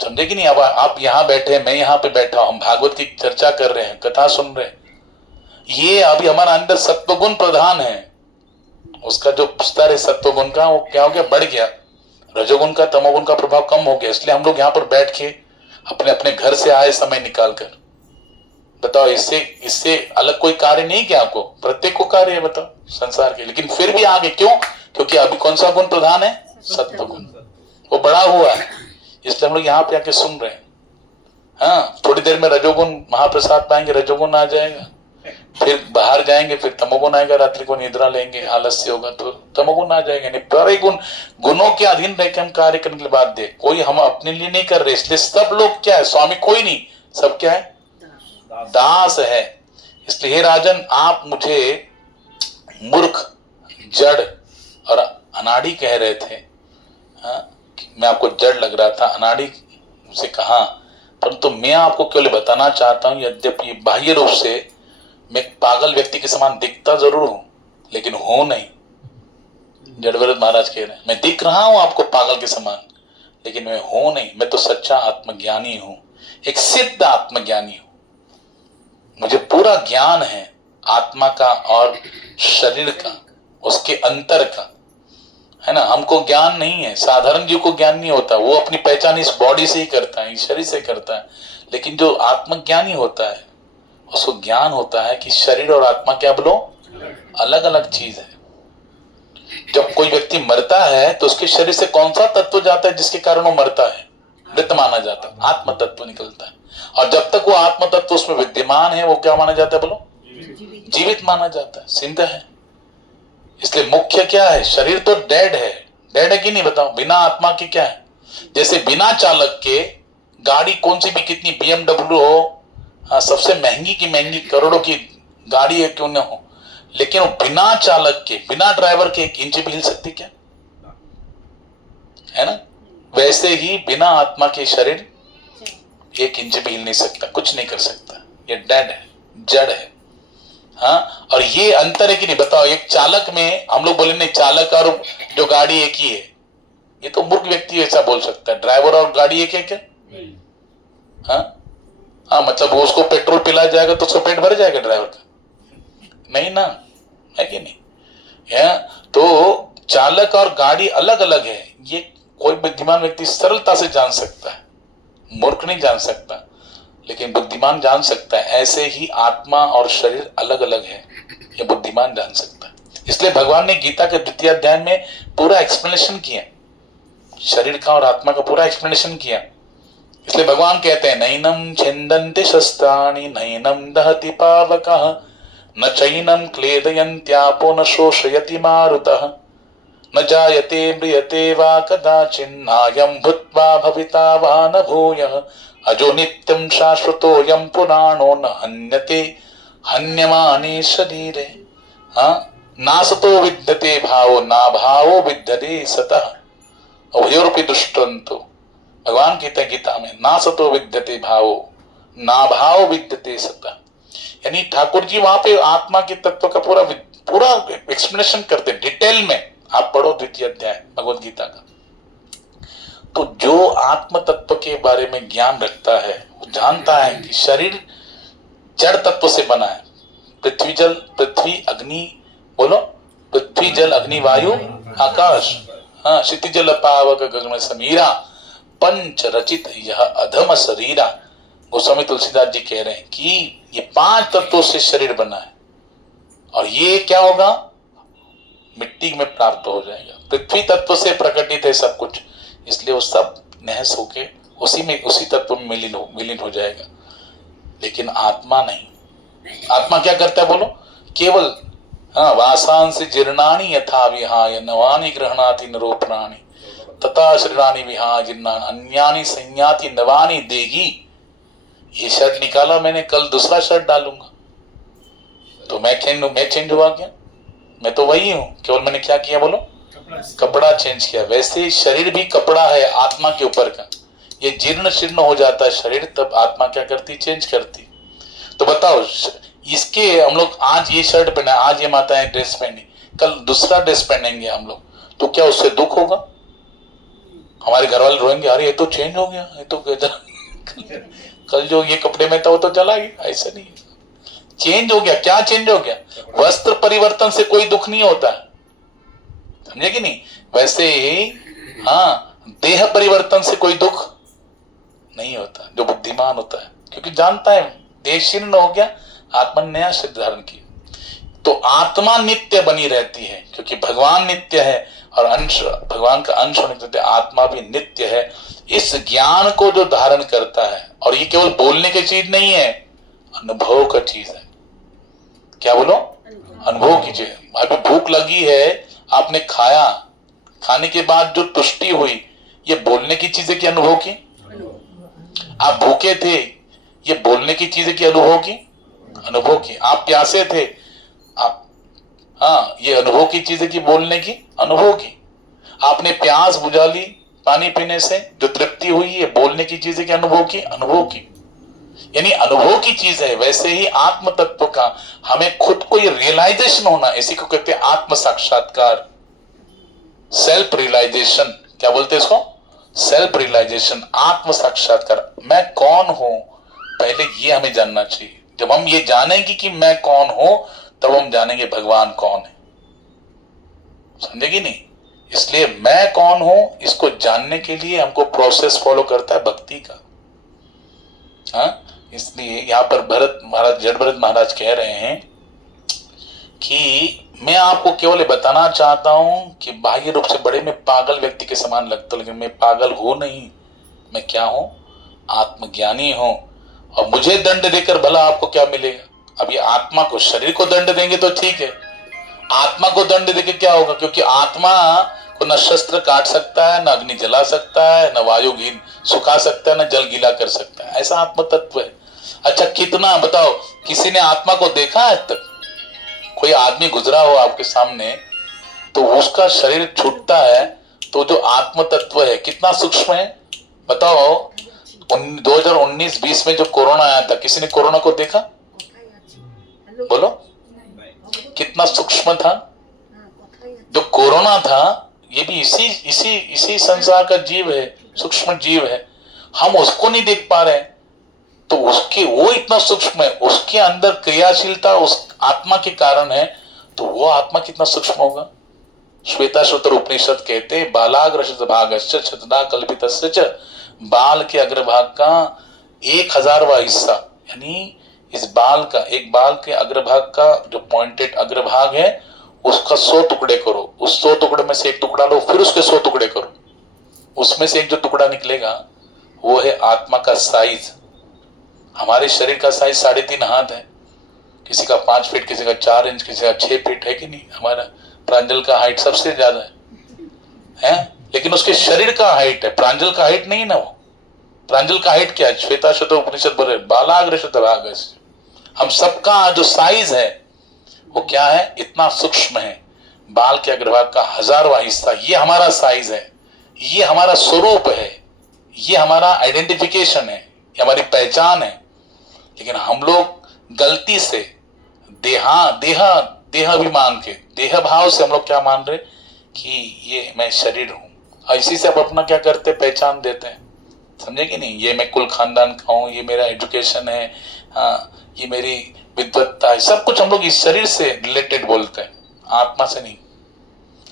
समझे कि नहीं? अब आप यहाँ बैठे, मैं यहाँ पे बैठा हूं, हम भागवत की चर्चा कर रहे हैं, कथा सुन रहे हैं, ये अभी हमारा अंदर सत्वगुण प्रधान है। उसका जो स्तर है सत्वगुण का, वो क्या हो गया, बढ़ गया। रजोगुण का तमोगुण का प्रभाव कम हो गया। इसलिए हम लोग यहाँ पर बैठ के अपने अपने घर से आए समय निकाल कर, बताओ इससे अलग कोई कार्य नहीं किया आपको? प्रत्येक को कार्य है, बताओ संसार के। लेकिन फिर भी आगे क्यों? क्योंकि अभी कौन सा गुण प्रधान है, सत्वगुण, वो बड़ा हुआ है। इसलिए हम लोग यहाँ पे आके सुन रहे हैं। थोड़ी देर में रजोगुण महाप्रसाद पाएंगे, रजोगुण आ जाएगा, फिर बाहर जाएंगे, फिर तमोगुण आएगा, रात्रि को निद्रा लेंगे, आलस्य होगा तो तमोगुण आ जाएंगे। नहीं, सारे गुण गुणों के अधीन रह के हम कार्य करने के लिए बाध्य। कोई हम अपने लिए नहीं कर रहे, इसलिए सब लोग क्या है, स्वामी कोई नहीं, सब क्या है, दास है। इसलिए हे राजन, आप मुझे मूर्ख, जड़ और अनाड़ी कह रहे थे। मैं आपको जड़ लग रहा था, अनाड़ी से कहा, परंतु मैं आपको केवल बताना चाहता हूं, यद्यपि बाह्य रूप से मैं पागल व्यक्ति के समान दिखता जरूर हूं लेकिन हूं नहीं। जड़भरत महाराज कह रहे हैं मैं दिख रहा हूं आपको पागल के समान लेकिन मैं हूं नहीं, मैं तो सच्चा आत्मज्ञानी हूं, एक सिद्ध आत्मज्ञानी हूं। मुझे पूरा ज्ञान है आत्मा का और शरीर का, उसके अंतर का, है ना। हमको ज्ञान नहीं है, साधारण जीव को ज्ञान नहीं होता, वो अपनी पहचान इस बॉडी से ही करता है, इस शरीर से करता है। लेकिन जो आत्मज्ञानी होता है उसको ज्ञान होता है कि शरीर और आत्मा क्या बोलो अलग अलग चीज है। जब कोई व्यक्ति मरता है तो उसके शरीर से कौन सा तत्व जाता है जिसके कारण वो मरता है? मृत माना जाता है, आत्म तत्व निकलता है। और जब तक वो आत्म तत्व उसमें विद्यमान है वो क्या माना जाता है बोलो? जीवित माना जाता है, सिद्ध है। इसलिए मुख्य क्या है? शरीर तो डेड है, डेड है कि नहीं बताओ? बिना आत्मा के क्या है? जैसे बिना चालक के गाड़ी कौन सी भी कितनी BMW हो, सबसे महंगी की महंगी करोड़ों की गाड़ी है क्यों न हो, लेकिन वो बिना चालक के बिना ड्राइवर के 1 इंच भी हिल सकती क्या? है ना। वैसे ही बिना आत्मा के शरीर 1 इंच भी हिल नहीं सकता, कुछ नहीं कर सकता, ये डेड है, जड़ है। हाँ, और ये अंतर है कि नहीं बताओ? एक चालक में हम लोग बोले नहीं चालक और जो गाड़ी एक ही है, ये तो मूर्ख व्यक्ति ऐसा बोल सकता है। ड्राइवर और गाड़ी एक है क्या? हाँ, मतलब वो उसको पेट्रोल पिलाया जाएगा तो उसका पेट भर जाएगा ड्राइवर का? नहीं ना, है कि नहीं? है तो चालक और गाड़ी अलग अलग है, ये कोई बुद्धिमान व्यक्ति सरलता से जान सकता है, मूर्ख नहीं जान सकता, लेकिन बुद्धिमान जान सकता है। ऐसे ही आत्मा और शरीर अलग अलग है, ये बुद्धिमान जान सकता है। इसलिए भगवान ने गीता के 2य अध्याय में पूरा एक्सप्लेनेशन किया, शरीर का और आत्मा का पूरा एक्सप्लेनेशन किया। इसलिए भगवान कहते हैं नैनम छिन्दन्ति शस्त्राणि नैनम दहति पावकः न चैनम क्लेदयन्त्यापो न शोषयति मारुतः न जायते म्रियते वा कदाचिन्नायं भूत्वा भविता वा न भूयः अजो नित्यं शाश्वतोऽयं पुराणो न हन्यते हन्यमाने शरीरे। हाँ, नासतो विद्यते भावो ना भावो विद्यते सतः उभयोरपि दुष्टंतो। भगवान कहते हैं गीता में नासतो विद्यते भावो ना भाव विद्यते सतः, यानी ठाकुर जी वहां पे आत्मा के तत्व का पूरा एक्सप्लेनेशन करते डिटेल में। आप पढ़ो 2य अध्याय भगवद गीता का। तो जो आत्म तत्व के बारे में ज्ञान रखता है वो जानता है कि शरीर जड़ तत्व से बना है। पृथ्वी अग्नि, बोलो पृथ्वी जल अग्नि वायु आकाश, हाँ, क्षिति जल पावक गगन समीरा पंच रचित यह अधम शरीरा। गोस्वामी तुलसीदास जी कह रहे हैं कि ये 5 तत्वों से शरीर बना है और ये क्या होगा? मिट्टी में प्राप्त हो जाएगा। पृथ्वी तत्व से प्रकटित है सब कुछ, इसलिए वो सब नहस होके उसी तत्व में विलीन हो जाएगा। लेकिन आत्मा नहीं। आत्मा क्या करता है बोलो? केवल वासांसि जीर्णानि यथा विहाय नवानि गृह्णाति नरो प्राणि तथा शरीरानि विहाय जीर्णानि अन्यानि संयाति नवानि देगी। ये शर्ट निकाला मैंने, कल दूसरा शर्ट डालूंगा, तो मैं चेंज हुआ क्या? मैं तो वही हूं, केवल मैंने क्या किया बोलो? कपड़ा चेंज किया। वैसे शरीर भी कपड़ा है आत्मा के ऊपर का, ये जीर्ण शीर्ण हो जाता है शरीर, तब आत्मा क्या करती? चेंज करती। तो बताओ, इसके हम लोग आज ये शर्ट पहना, आज ये माता है ड्रेस पहनी, कल दूसरा ड्रेस पहनेंगे हम लोग, तो क्या उससे दुख होगा? हमारे घर वाले रोएंगे, अरे ये तो चेंज हो गया, ये तो कल जो ये कपड़े में था वो तो चला गया। ऐसा नहीं, चेंज हो गया। क्या चेंज हो गया? वस्त्र परिवर्तन से कोई दुख नहीं होता, समझे कि नहीं? वैसे ही हाँ, देह परिवर्तन से कोई दुख नहीं होता जो बुद्धिमान होता है, क्योंकि जानता है देह शीर्ण हो गया, आत्मा ने नया शरीर धारण किया। तो आत्मा नित्य बनी रहती है क्योंकि भगवान नित्य है और अंश भगवान का अंश होने के नाते आत्मा भी नित्य है। इस ज्ञान को जो धारण करता है, और ये केवल बोलने की चीज नहीं है, अनुभव का चीज है। क्या बोलो? अनुभव कीजिए। अभी भूख लगी है, आपने खाया, खाने के बाद जो तुष्टि हुई, ये बोलने की चीज है कि अनुभव की? आप भूखे थे, ये बोलने की चीज है कि अनुभव की? अनुभव की। आप प्यासे थे, आप ये अनुभव की चीज है कि बोलने की? अनुभव की। आपने प्यास बुझा ली पानी पीने से, जो तृप्ति हुई, ये बोलने की चीज है कि अनुभव की? अनुभव की। यानी अनुभव की चीज है। वैसे ही आत्म तत्व का हमें खुद को ये रियलाइजेशन होना, इसी को कहते हैं आत्म साक्षात्कार, सेल्फ रियलाइजेशन। क्या बोलते हैं इसको? सेल्फ रियलाइजेशन, आत्म साक्षात्कार। मैं कौन हूं, पहले ये हमें जानना चाहिए। जब हम ये जानेंगे कि मैं कौन हूं, तब हम जानेंगे भगवान कौन है। समझेगी नहीं? इसलिए मैं कौन हूं, इसको जानने के लिए हमको प्रोसेस फॉलो करता है भक्ति का। हाँ, इसलिए यहां पर भरत महाराज, जड़ भरत महाराज कह रहे हैं कि मैं आपको केवल बताना चाहता हूं कि बाह्य रूप से बड़े में पागल व्यक्ति के समान लगता, लेकिन मैं पागल हूं नहीं। मैं क्या हूं? आत्मज्ञानी हूं। और मुझे दंड देकर भला आपको क्या मिलेगा? अब ये आत्मा को, शरीर को दंड देंगे तो ठीक है, आत्मा को दंड देके क्या होगा? क्योंकि आत्मा को न शस्त्र काट सकता है, न अग्नि जला सकता है, न वायु सुखा सकता है, न जल गीला कर सकता है। ऐसा आत्म तत्व है। अच्छा, कितना बताओ, किसी ने आत्मा को देखा है तक? कोई आदमी गुजरा हो आपके सामने तो उसका शरीर छूटता है, तो जो आत्म तत्व है कितना सूक्ष्म है बताओ। 2019-20 में जो कोरोना आया था, किसी ने कोरोना को देखा? बोलो, कितना सूक्ष्म था। जो कोरोना था ये भी इसी संसार का जीव है, सूक्ष्म जीव है। हम उसको नहीं देख पा रहे, तो उसके, वो इतना सूक्ष्म है, उसके अंदर क्रियाशीलता उस आत्मा के कारण है, तो वो आत्मा कितना सूक्ष्म होगा। श्वेताश्वतर उपनिषद कहते हैं बालाग्रशत भागश्च छतदा कल्पितस्य च, बाल के अग्रभाग का 1000वां हिस्सा, यानी इस बाल का, एक बाल के अग्रभाग का जो पॉइंटेड अग्रभाग है उसका 100 टुकड़े करो, उस 100 टुकड़े में से एक टुकड़ा लो, फिर उसके 100 टुकड़े करो, उसमें से एक जो टुकड़ा निकलेगा वो है आत्मा का साइज। हमारे शरीर का साइज 3.5 हाथ है, किसी का 5 फीट, किसी का 4 इंच, किसी का 6 फीट है कि नहीं? हमारा प्रांजल का हाइट सबसे ज्यादा है, लेकिन उसके शरीर का हाइट है, प्रांजल का हाइट नहीं ना। वो प्रांजल का हाइट क्या है? श्वेताश्वतर उपनिषद बोल रहे बालाग्रशत भागश्च। हम सबका जो साइज है वो क्या है? इतना सूक्ष्म है। बाल के अग्रभाग का 1000वां हिस्सा, ये हमारा साइज है, ये हमारा स्वरूप है, ये हमारा आइडेंटिफिकेशन है, ये हमारी पहचान है। लेकिन हम लोग गलती से देहाभिमान के, देह भाव से हम लोग क्या मान रहे कि ये मैं शरीर हूं, और इसी से आप अपना क्या करते, पहचान देते हैं। समझे कि नहीं? ये मैं कुल खानदान का हूं, ये मेरा एजुकेशन है, हाँ, ये मेरी विद्वत्ता है, सब कुछ हम लोग इस शरीर से रिलेटेड बोलते हैं, आत्मा से नहीं।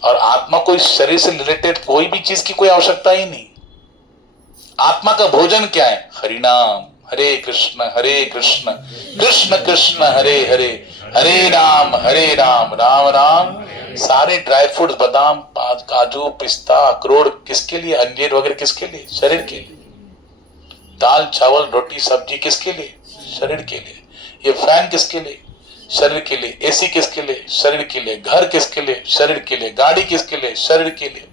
और आत्मा को इस शरीर से रिलेटेड कोई भी चीज की कोई आवश्यकता ही नहीं। आत्मा का भोजन क्या है? हरिनाम, हरे कृष्ण कृष्ण कृष्ण हरे हरे, हरे राम राम राम। सारे ड्राई फ्रूट्स, बादाम, काजू, पिस्ता, अखरोट किसके लिए? अंजीर वगैरह किसके लिए? शरीर के लिए। दाल चावल रोटी सब्जी किसके लिए? शरीर के लिए। ये फैन किसके लिए? शरीर के लिए। एसी किसके लिए? शरीर के लिए। घर किसके लिए? शरीर के लिए। गाड़ी किसके लिए? शरीर के लिए।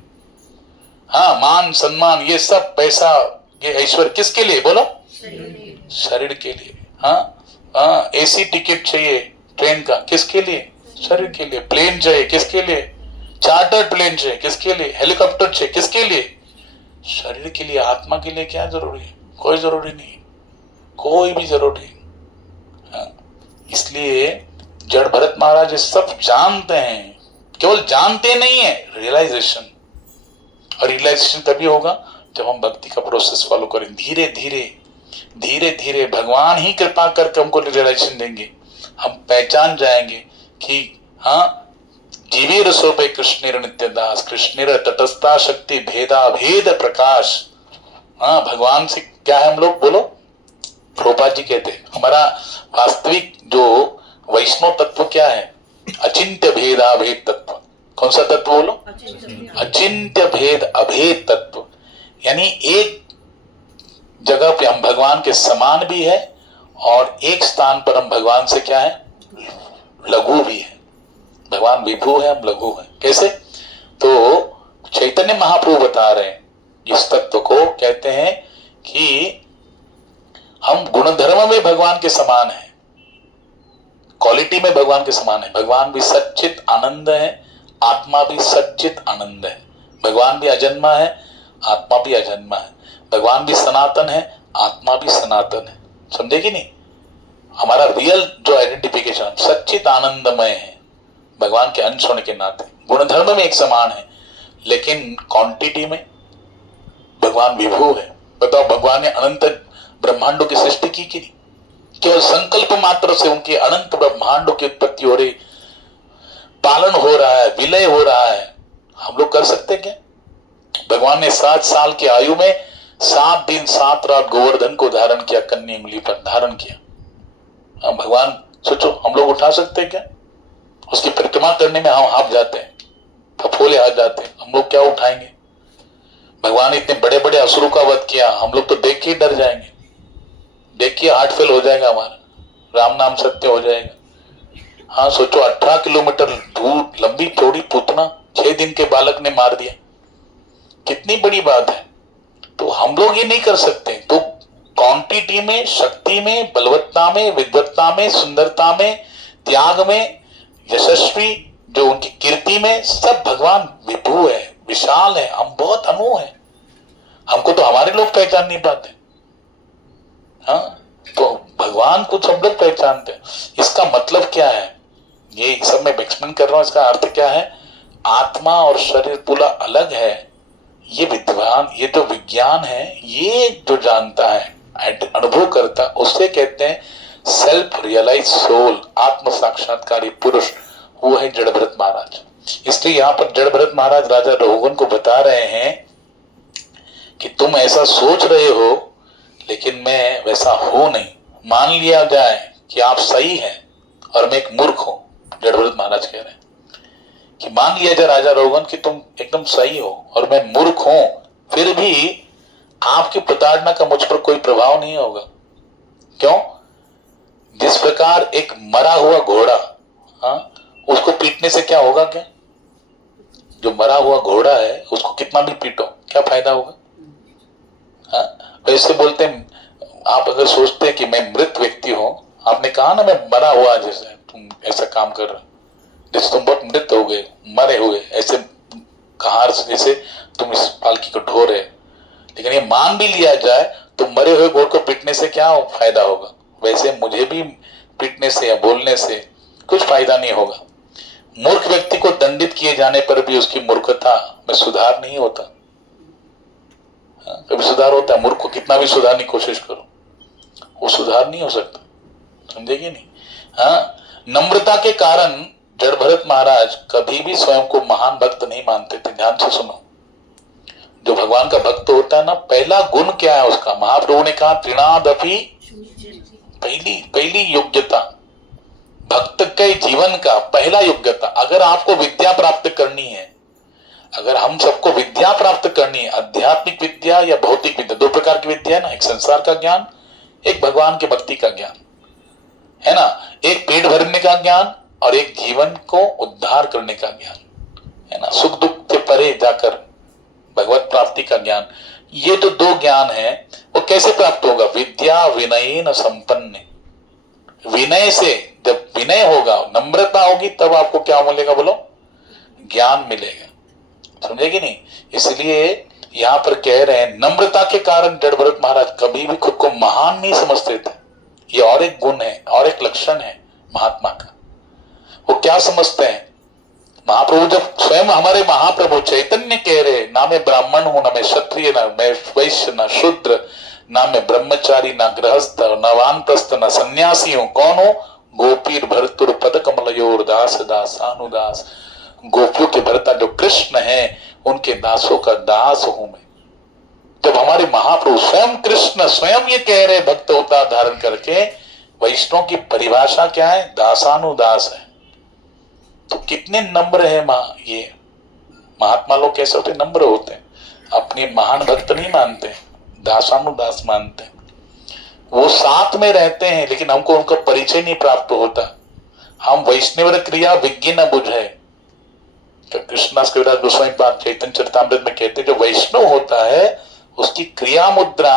हाँ, मान सम्मान, ये सब पैसा, ये ऐश्वर्य किसके लिए? बोलो, शरीर के लिए। हाँ, एसी टिकट चाहिए ट्रेन का, किसके लिए? शरीर के लिए। प्लेन चाहिए, किसके लिए? चार्टर प्लेन चाहिए, किसके लिए? हेलीकॉप्टर चाहिए, किसके लिए? शरीर के लिए। आत्मा के लिए क्या जरूरी है? कोई जरूरी नहीं, कोई भी जरूरी नहीं। हाँ, इसलिए जड़ भरत महाराज सब जानते हैं, केवल जानते नहीं है, रियलाइजेशन। और रियलाइजेशन तभी होगा जब हम भक्ति का प्रोसेस फॉलो करें। धीरे धीरे भगवान ही कृपा करके हमको रियलाइजेशन देंगे। हम पहचान जाएंगे कि हाँ, जीवे रसोपे कृष्णेर नित्य दास, कृष्णेर तटस्था शक्ति भेदा भेद प्रकाश। हाँ, भगवान से क्या है हम लोग? बोलो, प्रभुपाद जी कहते हैं हमारा वास्तविक जो वैष्णव तत्व क्या है? अचिंत्य भेद अभेद तत्व। कौन सा तत्व बोलो? अचिंत्य भेद अभेद तत्व। यानी एक जगह पे हम भगवान के समान भी है, और एक स्थान पर हम भगवान से क्या है? लघु भी है। भगवान विभु है, हम लघु है। कैसे? तो चैतन्य महाप्रभु बता रहे हैं इस तत्व को, कहते हैं कि हम गुणधर्म में भगवान के समान है, क्वालिटी में भगवान के समान है। भगवान भी सच्चित आनंद है, आत्मा भी सच्चित आनंद है। भगवान भी अजन्मा है, आत्मा भी अजन्मा है। भगवान भी सनातन है, आत्मा भी सनातन है। समझे कि नहीं? हमारा रियल जो आइडेंटिफिकेशन सच्चित आनंदमय है, भगवान के अंश होने के नाते गुणधर्म में एक समान है, लेकिन क्वांटिटी में भगवान विभू है। बताओ, भगवान ने अनंत ब्रह्मांडों की सृष्टि की कि नहीं? केवल संकल्प मात्र से उनके अनंत ब्रह्मांडों की उत्पत्ति हो रही, पालन हो रहा है, विलय हो रहा है। हम लोग कर सकते क्या? भगवान ने 7 साल की आयु में 7 दिन 7 रात गोवर्धन को धारण किया, कन्या उंगली पर धारण किया। भगवान सोचो, हम लोग उठा सकते क्या? उसकी परिक्रमा करने में हम हाफ जाते हैं, फफोले हाथ जाते हैं, हम लोग क्या उठाएंगे? भगवान ने इतने बड़े बड़े असुरों का वध किया, हम लोग तो देख के ही डर जाएंगे, देख के हार्ट फेल हो जाएगा हमारा, राम नाम सत्य हो जाएगा। हाँ सोचो, 18 किलोमीटर दूर लंबी चौड़ी पूतना 6 दिन के बालक ने मार दिया, कितनी बड़ी बात है। तो हम लोग ये नहीं कर सकते। तो क्वांटिटी में, शक्ति में, बलवत्ता में, विद्वत्ता में, सुंदरता में, त्याग में, यशस्वी जो उनकी कीर्ति में, सब भगवान विभू है, विशाल है। हम बहुत अनु है, हमको तो हमारे लोग पहचान नहीं पाते। हाँ, तो भगवान कुछ हम लोग पहचानते हैं। इसका मतलब क्या है, ये सब मैं एक्सप्लेन कर रहा हूं, इसका अर्थ क्या है? आत्मा और शरीर पूरा अलग है। ये विद्वान, ये जो विज्ञान है, ये जो जानता है, अनुभव करता, उससे कहते हैं सेल्फ रियलाइज सोल, आत्म साक्षात्कारी पुरुष, वो है जड़ भरत महाराज। इसलिए यहां पर जड़ भरत महाराज राजा रघुगन को बता रहे हैं कि तुम ऐसा सोच रहे हो, लेकिन मैं वैसा हूं नहीं। मान लिया जाए कि आप सही हैं और मैं एक मूर्ख हूं, जड़ भरत महाराज कह रहे हैं कि मान लिया जाए राजा रघुगन कि तुम एकदम सही हो और मैं मूर्ख हूं, फिर भी आपकी प्रताड़ना का मुझ पर कोई प्रभाव नहीं होगा। क्यों? जिस प्रकार एक मरा हुआ घोड़ा, हाँ, उसको पीटने से क्या होगा? क्या जो मरा हुआ घोड़ा है उसको कितना भी पीटो, क्या फायदा होगा? हाँ, वैसे बोलते हैं, आप अगर सोचते हैं कि मैं मृत व्यक्ति हूं, आपने कहा ना मैं मरा हुआ, जैसे तुम ऐसा काम कर रहे हो, जैसे तुम बहुत मृत हो गए, मरे हुए, ऐसे कहार जैसे तुम इस पालकी को ढो रहे। लेकिन ये मान भी लिया जाए तो मरे हुए घोड़ को पीटने से क्या फायदा होगा? वैसे मुझे भी पीटने से या बोलने से कुछ फायदा नहीं होगा। मूर्ख व्यक्ति को दंडित किए जाने पर भी उसकी मूर्खता में सुधार नहीं होता। कभी सुधार होता है? मूर्ख को कितना भी सुधारने की कोशिश करो, वो सुधार नहीं हो सकता। समझेगी नहीं? हाँ, नम्रता के कारण जड़ भरत महाराज कभी भी स्वयं को महान भक्त नहीं मानते थे। ध्यान से सुनो, जो भगवान का भक्त होता है ना, पहला गुण क्या है उसका? महाप्रभु ने कहा त्रिणादपि, पहली योग्यता भक्त के जीवन का पहला योग्यता। अगर आपको विद्या प्राप्त करनी है, अगर हम सबको विद्या प्राप्त करनी है, आध्यात्मिक विद्या या भौतिक विद्या, 2 प्रकार की विद्या है ना, एक संसार का ज्ञान, एक भगवान के भक्ति का ज्ञान है ना, एक पेट भरने का ज्ञान और एक जीवन को उद्धार करने का ज्ञान है ना, सुख दुख के परे जाकर भगवत प्राप्ति का ज्ञान। ये तो 2 ज्ञान है। वो कैसे प्राप्त होगा? विद्या विनयेन संपन्न। विनय से, जब विनय होगा, नम्रता होगी, तब आपको क्या मिलेगा? बोलो, ज्ञान मिलेगा। समझेगी नहीं? इसलिए यहां पर कह रहे हैं नम्रता के कारण जड़ भरत महाराज कभी भी खुद को महान नहीं समझते थे। ये और एक गुण है, और एक लक्षण है महात्मा का। वो क्या समझते हैं? महाप्रभु जब स्वयं हमारे महाप्रभु चैतन्य कह रहे, ना मैं ब्राह्मण हूं, ना मैं क्षत्रिय, ना मैं वैश्य, ना शूद्र, ना मैं ब्रह्मचारी, ना गृहस्थ, ना वानप्रस्थ, ना सन्यासी हूं। कौन हो? गोपीर भरतुर पद कमलयोर दास दासानुदास। गोपियों के भरता जो कृष्ण है, उनके दासों का दास हूं मैं। जब हमारे महाप्रभु स्वयं कृष्ण स्वयं ये कह रहे, भक्त अवतार धारण करके, वैष्णव की परिभाषा क्या है? दासानुदास है। तो कितने नम्र है ये महात्मा लोग। कैसे होते? नम्र होते हैं, अपनी महान भक्त नहीं मानते, दासानुदास मानते हैं। वो साथ में रहते हैं, लेकिन हमको उनका परिचय नहीं प्राप्त होता। हम वैष्णव क्रिया विज्ञ न बुझे, कृष्णदास कविराज गोस्वामी पाद चैतन्य चरितामृत में कहते हैं, जो वैष्णव होता है उसकी क्रिया मुद्रा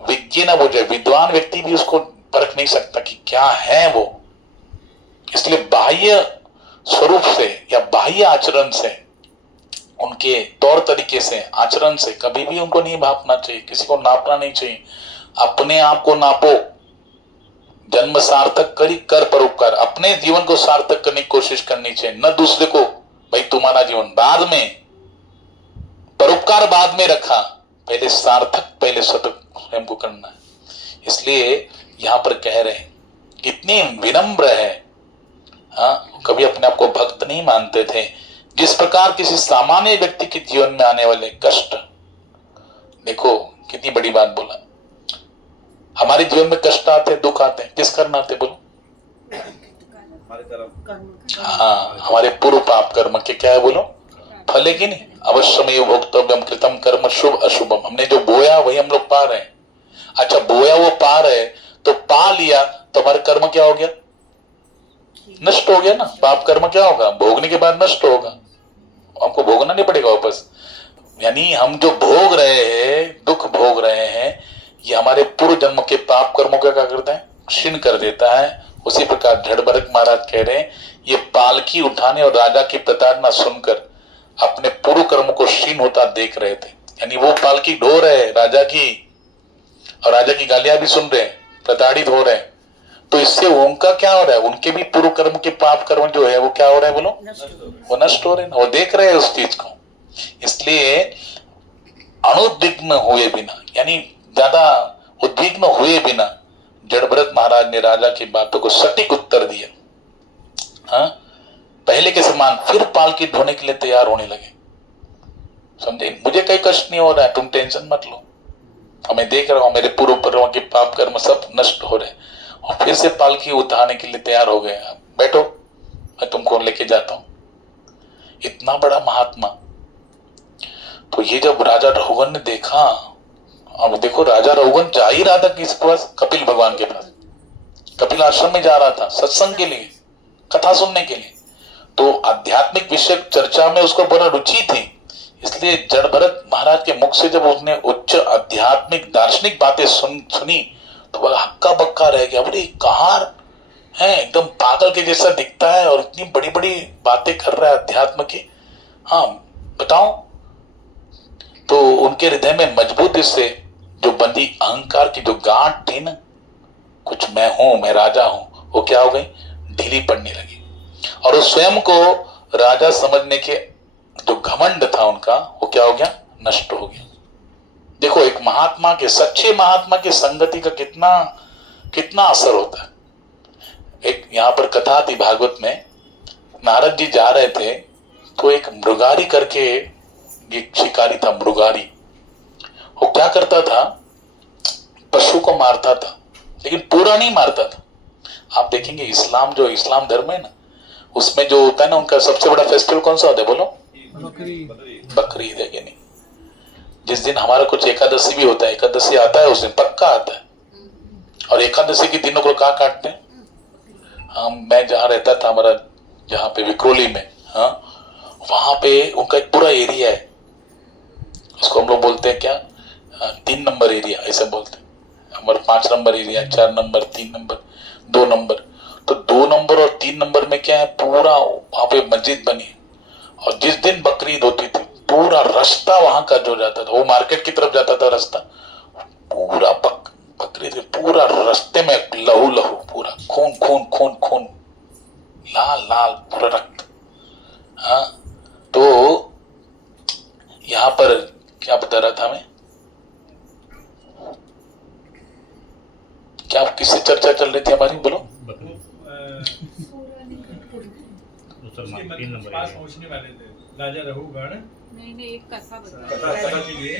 विज्ञ न बुझे। विद्वान व्यक्ति भी उसको परख नहीं सकता कि क्या है वो। इसलिए बाह्य स्वरूप से या बाह्य आचरण से, उनके तौर तरीके से, आचरण से कभी भी उनको नहीं भापना चाहिए, किसी को नापना नहीं चाहिए। अपने आप को नापो, जन्म सार्थक करी कर परोपकार, अपने जीवन को सार्थक करने की कोशिश करनी चाहिए, न दूसरे को। भाई तुम्हारा जीवन बाद में, परोपकार बाद में रखा, पहले सार्थक, पहले स्वतः स्वयं को करना है। इसलिए यहां पर कह रहे हैं कितनी विनम्र है। हाँ, कभी अपने आप को भक्त नहीं मानते थे। जिस प्रकार किसी सामान्य व्यक्ति के जीवन में आने वाले कष्ट, देखो कितनी बड़ी बात बोला। हमारे जीवन में कष्ट आते, दुख आते हैं, किस कारण आते बोलो? हाँ, हमारे पूर्व पाप कर्म के क्या है बोलो, फल है कि नहीं? अवश्यमेव भोक्तव्यम कृतम कर्म शुभ अशुभम, हमने जो बोया वही हम लोग पा रहे हैं। अच्छा, बोया वो पा रहे, तो पा लिया तो हमारा कर्म क्या हो गया? नष्ट हो गया ना। पाप कर्म क्या होगा? भोगने के बाद नष्ट होगा, हमको भोगना नहीं पड़ेगा वापस। यानी हम जो भोग रहे हैं, दुख भोग रहे हैं, ये हमारे पूर्व जन्म के पाप कर्मों का क्या करता है? क्षीण कर देता है। उसी प्रकार जड़भरत महाराज कह रहे हैं, ये पालकी उठाने और राजा की प्रताड़ना सुनकर अपने पूर्व कर्म को क्षीण होता देख रहे थे। यानी वो पालकी ढो रहे राजा की, और राजा की गालियां भी सुन रहे हैं, प्रताड़ित हो रहे हैं। तो इससे उनका क्या हो रहा है? उनके भी पूर्व कर्म के पाप कर्म जो है वो क्या हो रहा है बोलो? वो नष्ट हो रहे हैं, वो देख रहे हैं उस चीज को। इसलिए अनुद्विग्न हुए बिना, यानी ज्यादा उद्विग्न हुए बिना जड़भरत महाराज ने राजा की बातों को सटीक उत्तर दिया। हाँ, पहले के समान फिर पालकी ढोने के लिए तैयार होने लगे। समझे? मुझे कोई कष्ट नहीं हो रहा है, तुम टेंशन मत लो, हमें देख रहा हूं मेरे पूर्व कर्मों के पाप कर्म सब नष्ट हो रहे, और फिर से पालकी उठाने के लिए तैयार हो गए। बैठो, मैं तुमको लेके जाता हूं। इतना बड़ा महात्मा। तो ये जब राजा रघुवन ने देखा, अब देखो राजा रघुवन जा ही रहा था किसके पास? कपिल भगवान के पास। कपिल आश्रम में जा रहा था सत्संग के लिए, कथा सुनने के लिए। तो आध्यात्मिक विषय चर्चा में उसको बड़ा रुचि थी। इसलिए जड़भरत महाराज के मुख से जब उसने उच्च आध्यात्मिक दार्शनिक बातें सुनी तो वह हक्का बक्का रह गया। बोले कहाँ है, एकदम पागल के जैसा दिखता है और इतनी बड़ी बड़ी बातें कर रहा है अध्यात्म की। हाँ बताओ। तो उनके हृदय में मजबूती से जो बंदी अहंकार की जो गांठ थी ना, कुछ मैं हूं, मैं राजा हूं, वो क्या हो गई? ढीली पड़ने लगी। और वो स्वयं को राजा समझने के जो घमंड था उनका, वो क्या हो गया? नष्ट हो गया। देखो एक महात्मा के, सच्चे महात्मा की संगति का कितना कितना असर होता है। एक यहाँ पर कथा थी भागवत में, नारद जी जा रहे थे तो एक मृगारी करके एक शिकारी था, मृगारी। वो क्या करता था? पशु को मारता था, लेकिन पूरा नहीं मारता था। आप देखेंगे इस्लाम, जो इस्लाम धर्म है ना, उसमें जो होता है ना, उनका सबसे बड़ा फेस्टिवल कौन सा होता है बोलो? बकरीद है कि नहीं? जिस दिन हमारा कुछ एकादशी भी होता है, एकादशी आता है उस दिन पक्का आता है। और एकादशी के दिनों को कहाँ काटते हैं? मैं जहाँ रहता था, हमारा जहाँ पे विक्रोली में, हाँ वहां पे उनका एक पूरा एरिया है, उसको हम लोग बोलते हैं क्या, 3 नंबर एरिया ऐसे बोलते हैं। हमारा 5 number area, 4 number, 3 number, 2 number. तो 2 नंबर और 3 नंबर में क्या है, पूरा वहां पे मस्जिद बनी। और जिस दिन बकरीद होती थी, पूरा रास्ता वहां का जो जाता था, वो मार्केट की तरफ जाता था रास्ता, पूरा बकरीद पूरा रास्ते में लहू लहू, पूरा खून खून खून खून, लाल लाल पूरा रक्त। हाँ, तो यहां पर क्या बता रहा था मैं, क्या किससे चर्चा चल रही थी हमारी बोलो? पास पहुंचने वाले थे राजा रघुगण। नहीं एक कथा के लिए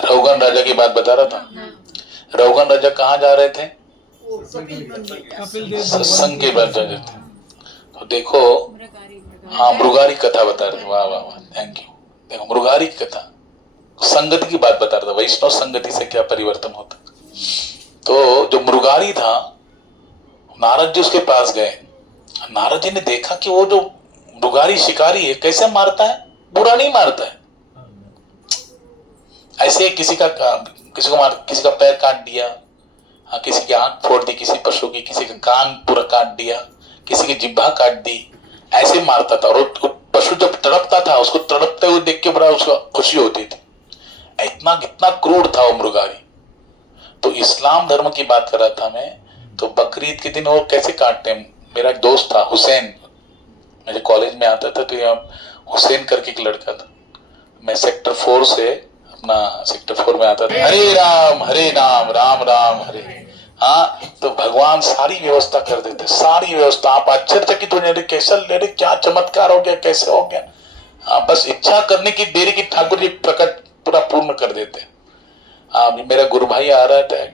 रघुगण राजा की बात बता रहा था। रघुगण राजा कहाँ जा रहे थे? सत्संग के बाद जा रहे थे। तो देखो, हाँ मृगारी कथा बता रहे थे। वाह वाह वाह, थैंक यू। देखो मृगारी की कथा, संगति की बात बता रहा था, वैष्णव संगति से क्या परिवर्तन होता। तो जो मृगारी था, नारद जी उसके पास गए। नारद जी ने देखा कि वो जो मृगारी शिकारी है कैसे मारता है, बुरा नहीं मारता है। ऐसे किसी का पैर काट दिया, हाँ किसी की आंख फोड़ दी, किसी पशु की, किसी का कान पूरा काट दिया, किसी की जिह्वा काट दी, ऐसे मारता था। और पशु जब तड़पता था, उसको तड़पते हुए देख के बड़ा उसको खुशी होती थी। इतना कितना क्रूर था वो मृगारी। तो इस्लाम धर्म की बात कर रहा था मैं, तो बकरीद के दिन वो कैसे काटते हैं। मेरा एक दोस्त था हुसैन, मेरे कॉलेज में आता था, तो यहाँ हुसैन करके एक लड़का था, मैं सेक्टर 4 से अपना सेक्टर 4 में आता था, हरे राम राम राम हरे। हाँ, तो भगवान सारी व्यवस्था कर देते, सारी व्यवस्था। आप आश्चर्यचकित हो जाते, कैसा, अरे क्या चमत्कार हो गया, कैसे हो गया। हाँ, बस इच्छा करने की देरी की ठाकुर जी प्रकट पूरा पूर्ण कर देते। हाँ, मेरा गुरु भाई आ रहा था,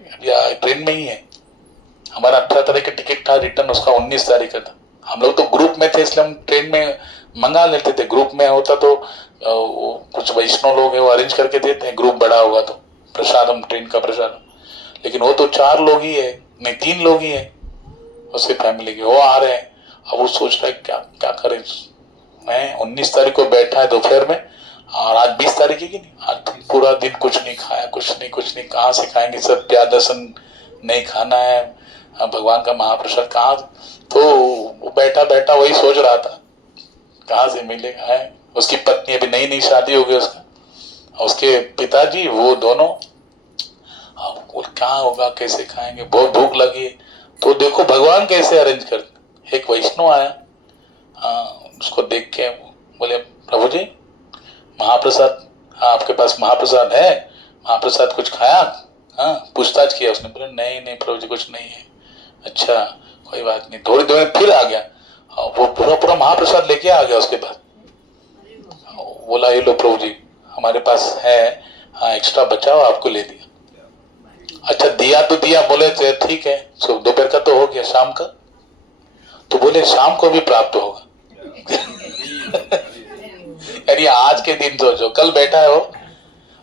ट्रेन में ही है, हमारा 18 तारीख का टिकट था, रिटर्न उसका 19 तारीख का था। हम लोग तो ग्रुप में थे, इसलिए हम ट्रेन में मंगा लेते थे। ग्रुप में होता तो कुछ वैष्णव लोग हैं, वो अरेंज करके देते हैं, ग्रुप बड़ा होगा तो प्रसाद, हम ट्रेन का प्रसाद। लेकिन वो तो 4 लोग ही है, नहीं 3 लोग ही है उसके फैमिली के, वो आ रहे हैं। अब वो सोच रहा है क्या क्या करें। मैं 19 तारीख को बैठा है दोपहर में, और आज 20 तारीख है कि नहीं, आज पूरा दिन कुछ नहीं खाया, कुछ नहीं, कहाँ से खाएंगे, सब प्याज लहसुन नहीं खाना है, भगवान का महाप्रसाद कहाँ। तो वो बैठा वही सोच रहा था कहाँ से मिलेगा है। उसकी पत्नी, अभी नई शादी हो गई उसका, उसके पिताजी, वो दोनों, कहाँ होगा, कैसे खाएंगे, बहुत भूख लगी। तो देखो भगवान कैसे अरेंज करते। एक वैष्णव आया, उसको देख के बोले, प्रभु जी महाप्रसाद, आपके पास महाप्रसाद है, महाप्रसाद कुछ खाया। पूछताछ किया उसने, बोले नहीं प्रभु जी कुछ नहीं है। अच्छा कोई बात नहीं। थोड़ी देर में फिर आ गया, वो पूरा महाप्रसाद लेके आ गया उसके पास। बोला ये लो प्रभु जी हमारे पास है, एक्स्ट्रा बचाओ, आपको ले दिया। अच्छा दिया तो दिया, बोले ठीक है, दोपहर का तो हो गया, शाम का। तो बोले शाम को भी प्राप्त होगा। यानी आज के दिन सोचो, कल बैठा है वो,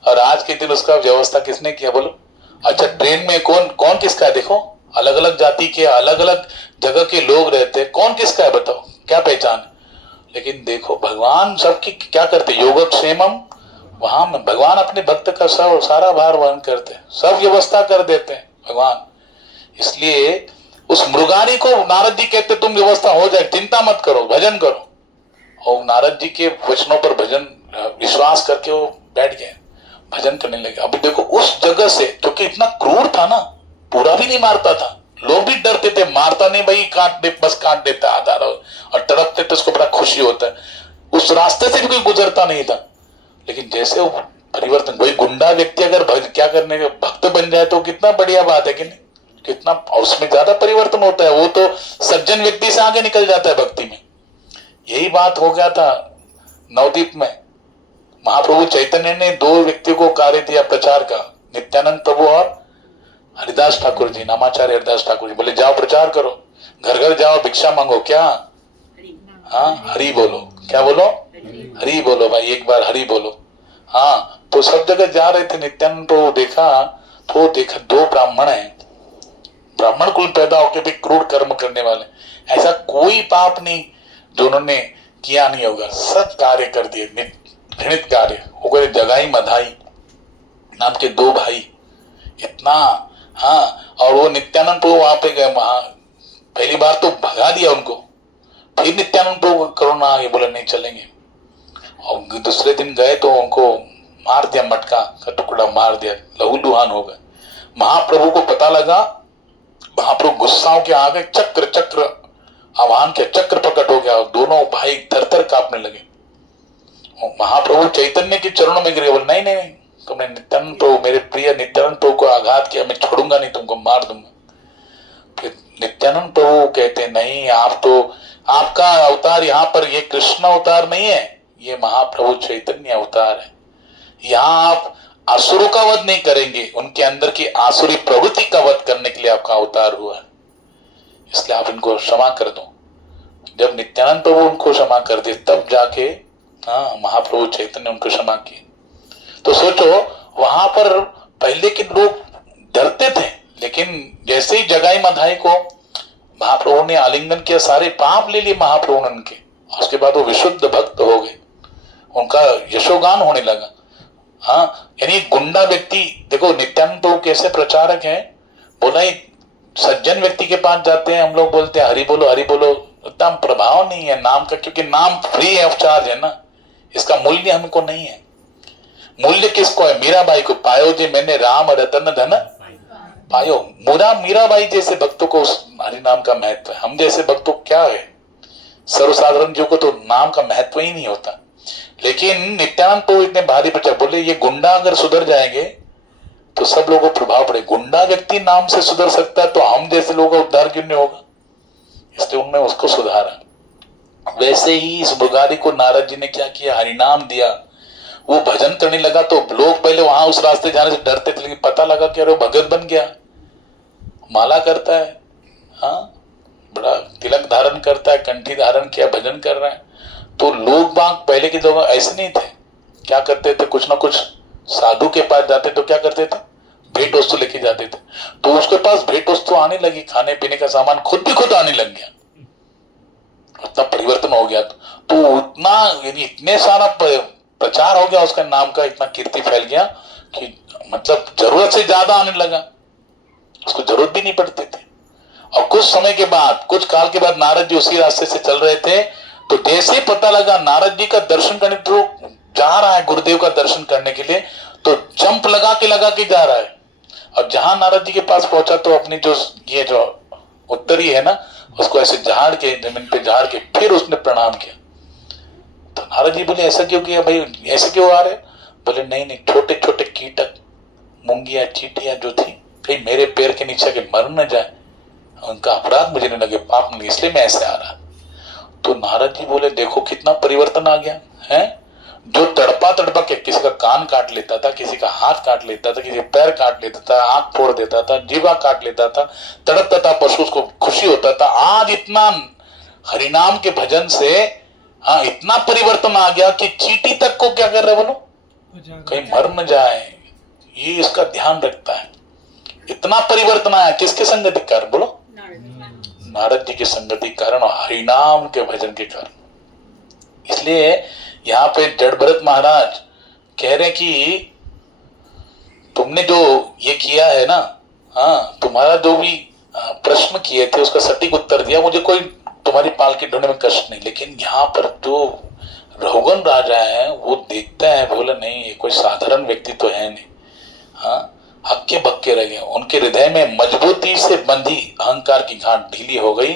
और आज के दिन उसका व्यवस्था किसने किया बोलो। अच्छा ट्रेन में कौन किसका है, देखो अलग अलग जाति के, अलग अलग जगह के लोग रहते हैं, कौन किसका है बताओ, क्या पहचान। लेकिन देखो भगवान सबकी क्या करते, योगक्षेमम, वहां में भगवान अपने भक्त का सब सारा भार वहन करते, सब व्यवस्था कर देते हैं भगवान। इसलिए उस मृगारी को नारद जी कहते तुम व्यवस्था हो जाए, चिंता मत करो, भजन करो। और नारद जी के वचनों पर भजन विश्वास करके वो बैठ गए, भजन करने लगे। अभी देखो उस जगह से, क्योंकि इतना क्रूर था ना, पूरा भी नहीं मारता था, लोग भी डरते थे, मारता नहीं भाई, काट दे, बस काट देता आधा, और तड़पते तो उसको बड़ा खुशी होता है। उस रास्ते से भी कोई गुजरता नहीं था। लेकिन जैसे वो परिवर्तन, वही गुंडा व्यक्ति अगर क्या करने के भक्त बन जाए तो कितना बढ़िया बात है कि नहीं, कितना उसमें ज्यादा परिवर्तन होता है। वो तो सज्जन व्यक्ति से आगे निकल जाता है भक्ति में। यही बात हो गया था नवदीप में। महाप्रभु चैतन्य ने 2 व्यक्तियों को कार्य दिया प्रचार का, नित्यानंद प्रभु और हरिदास ठाकुर जी, नामाचार्य हरिदास ठाकुर जी। बोले जाओ प्रचार करो, घर घर जाओ, भिक्षा मांगो, क्या हरि बोलो, क्या बोलो, हरि बोलो भाई, एक बार हरि बोलो। तो सब जगह जा रहे थे। नित्यानंद को देखा 2 ब्राह्मण हैं, ब्राह्मण कुल पैदा होकर भी क्रूर कर्म करने वाले, ऐसा कोई पाप नहीं जो उन्होंने किया नहीं होगा, सब कार्य कर दिए, घृणित कार्य हो गए। जगाई मधाई नाम के 2 भाई, इतना। और वो नित्यानंद प्रभु वहां पे गए, वहां पहली बार तो भगा दिया उनको, फिर नित्यानंद प्रभु करुणा आ गई, बोले नहीं चलेंगे। और दूसरे दिन गए तो उनको मार दिया, मटका का टुकड़ा मार दिया, लहूलुहान हो गए। महाप्रभु को पता लगा, महाप्रभु गुस्सा के आ गए, चक्र आह्वान के चक्र प्रकट हो गया, और दोनों भाई थर कांपने लगे। महाप्रभु चैतन्य के चरणों में गिरे, बोले नहीं तुमने नित्यानंद प्रभु, मेरे प्रिय नित्यानंद प्रभु को आघात किया, मैं छोड़ूंगा नहीं, तुमको मार दूंगा। फिर नित्यानंद प्रभु कहते नहीं, आप तो, आपका अवतार यहाँ पर ये कृष्ण अवतार नहीं है, ये महाप्रभु चैतन्य अवतार है। यहाँ आप असुरों का वध नहीं करेंगे, उनके अंदर की आसुरी प्रवृत्ति का वध करने के लिए आपका अवतार हुआ है, इसलिए आप इनको क्षमा कर दो। जब नित्यानंद प्रभु उनको क्षमा कर दिए, तब जाके महाप्रभु चैतन्य उनको क्षमा किए। तो सोचो वहां पर पहले के लोग डरते थे, लेकिन जैसे ही जगाई मधाई को महाप्रभु ने आलिंगन किया, सारे पाप ले लिए महाप्रभु ने उनके, और उसके बाद वो विशुद्ध भक्त हो गए, उनका यशोगान होने लगा। यानी गुंडा व्यक्ति, देखो नित्यानंद प्रभु कैसे प्रचारक है, बोला एक सज्जन व्यक्ति के पास जाते हैं, हम लोग बोलते हैं हरि बोलो, उतना प्रभाव नहीं है नाम का, क्योंकि नाम फ्री है, चार्ज है ना, इसका मूल्य हमको नहीं है। मूल्य किसको है? मीराबाई को। पायो जी मैंने राम रतन धन पायो। मीराबाई जैसे भक्तों को उस हरि नाम का महत्व है। हम जैसे भक्तों को क्या है? सर्वसाधारण जो को तो नाम का महत्व ही नहीं होता। लेकिन नित्यानंद तो इतने भारी प्रचार बोले, ये गुंडा अगर सुधर जाएंगे तो सब लोगों को प्रभाव पड़े। गुंडा व्यक्ति नाम से सुधर सकता है तो हम जैसे लोगों का उद्धार क्यों नहीं होगा? इसलिए उन्होंने उसको सुधारा। वैसे ही इस बुगारी को नारद जी ने क्या किया? हरिनाम दिया। वो भजन करने लगा तो लोग पहले वहां उस रास्ते जाने से डरते थे, लेकिन पता लगा कि अरे भगत बन गया, माला करता है, हाँ बड़ा तिलक धारण करता है, कंठी धारण किया, भजन कर रहा है। तो लोग बाग पहले के लोग ऐसे नहीं थे। क्या करते थे? कुछ ना कुछ साधु के पास जाते तो क्या करते थे? भेंट वस्तु लेके जाते थे। तो उसके पास भेंट वस्तु आने लगी, खाने पीने का सामान खुद आने लग गया। इतना परिवर्तन हो गया। तो उतना यानी इतने सारा प्रचार हो गया उसका नाम का, इतना कीर्ति फैल गया कि मतलब जरूरत से ज्यादा आने लगा, उसको जरूरत भी नहीं पड़ती थी। और कुछ समय के बाद, कुछ काल के बाद नारद जी उसी रास्ते से चल रहे थे, तो जैसे ही पता लगा नारद जी का दर्शन करने तो जा रहा है, गुरुदेव का दर्शन करने के लिए, तो जंप लगा के जा रहा है। और जहां नारद जी के पास पहुंचा तो अपनी जो उत्तरी है ना, उसको ऐसे झाड़ के, जमीन पे झाड़ के फिर उसने प्रणाम किया। तो नारद जी बोले ऐसा क्यों किया भाई, ऐसे क्यों आ रहे? बोले नहीं, छोटे छोटे कीटक, मूंगिया चींटियां जो थी, कहीं मेरे पैर के नीचे के मर न जाए, उनका अपराध मुझे नहीं लगे, पाप नहीं, इसलिए मैं ऐसे आ रहा। तो नारद जी बोले देखो कितना परिवर्तन आ गया है। जो तड़पा के किसी का कान काट लेता था, किसी का हाथ काट लेता था, किसी का पैर काट लेता था, आंख फोड़ देता था, जीवा काट लेता था, तड़पता था पशु, उसको खुशी होता था, आज इतना हरिनाम के भजन से हाँ इतना परिवर्तन आ गया कि चींटी तक को क्या कर रहे बोलो, कहीं मर न जाए, ये इसका ध्यान रखता है। इतना परिवर्तन आया किसके संगति के कारण बोलो? नारद जी की संगति के कारण और हरिनाम के भजन के कारण। इसलिए यहाँ पे जड़ भरत महाराज कह रहे कि तुमने जो ये किया है ना, हाँ तुम्हारा जो भी प्रश्न किए थे उसका सटीक उत्तर दिया, मुझे कोई तुम्हारी पालकी ढूंढने में कष्ट नहीं। लेकिन यहाँ पर जो रघुगन राजा है वो देखता है, बोला नहीं ये कोई साधारण व्यक्ति तो है नहीं, हाँ हक्के बक्के रह गए। उनके हृदय में मजबूती से बंधी अहंकार की गांठ ढीली हो गई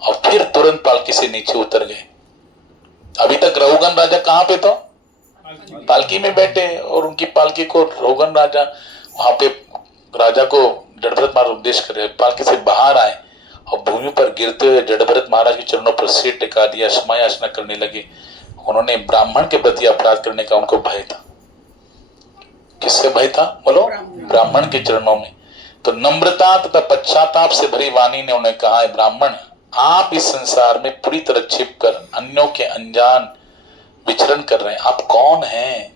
और फिर तुरंत पालकी से नीचे उतर गए। अभी तक रघुगन राजा कहाँ पे तो पालकी में बैठे, और उनकी पालकी को रघुगन राजा वहां पे राजा को जड़भरत महाराज उपदेश कर रहे, पालकी से बाहर आए और भूमि पर गिरते हुए जड़भरत महाराज के चरणों पर सिर टिका दिया, क्षमायाचना करने लगे। उन्होंने ब्राह्मण के प्रति अपराध करने का उनको भय था। किससे भय था बोलो? ब्राह्मण के चरणों में। तो नम्रता तथा पश्चाताप से भरी वाणी ने उन्हें कहा, है ब्राह्मण आप इस संसार में पूरी तरह छिप कर अन्यों के अनजान विचरण कर रहे हैं। आप कौन हैं?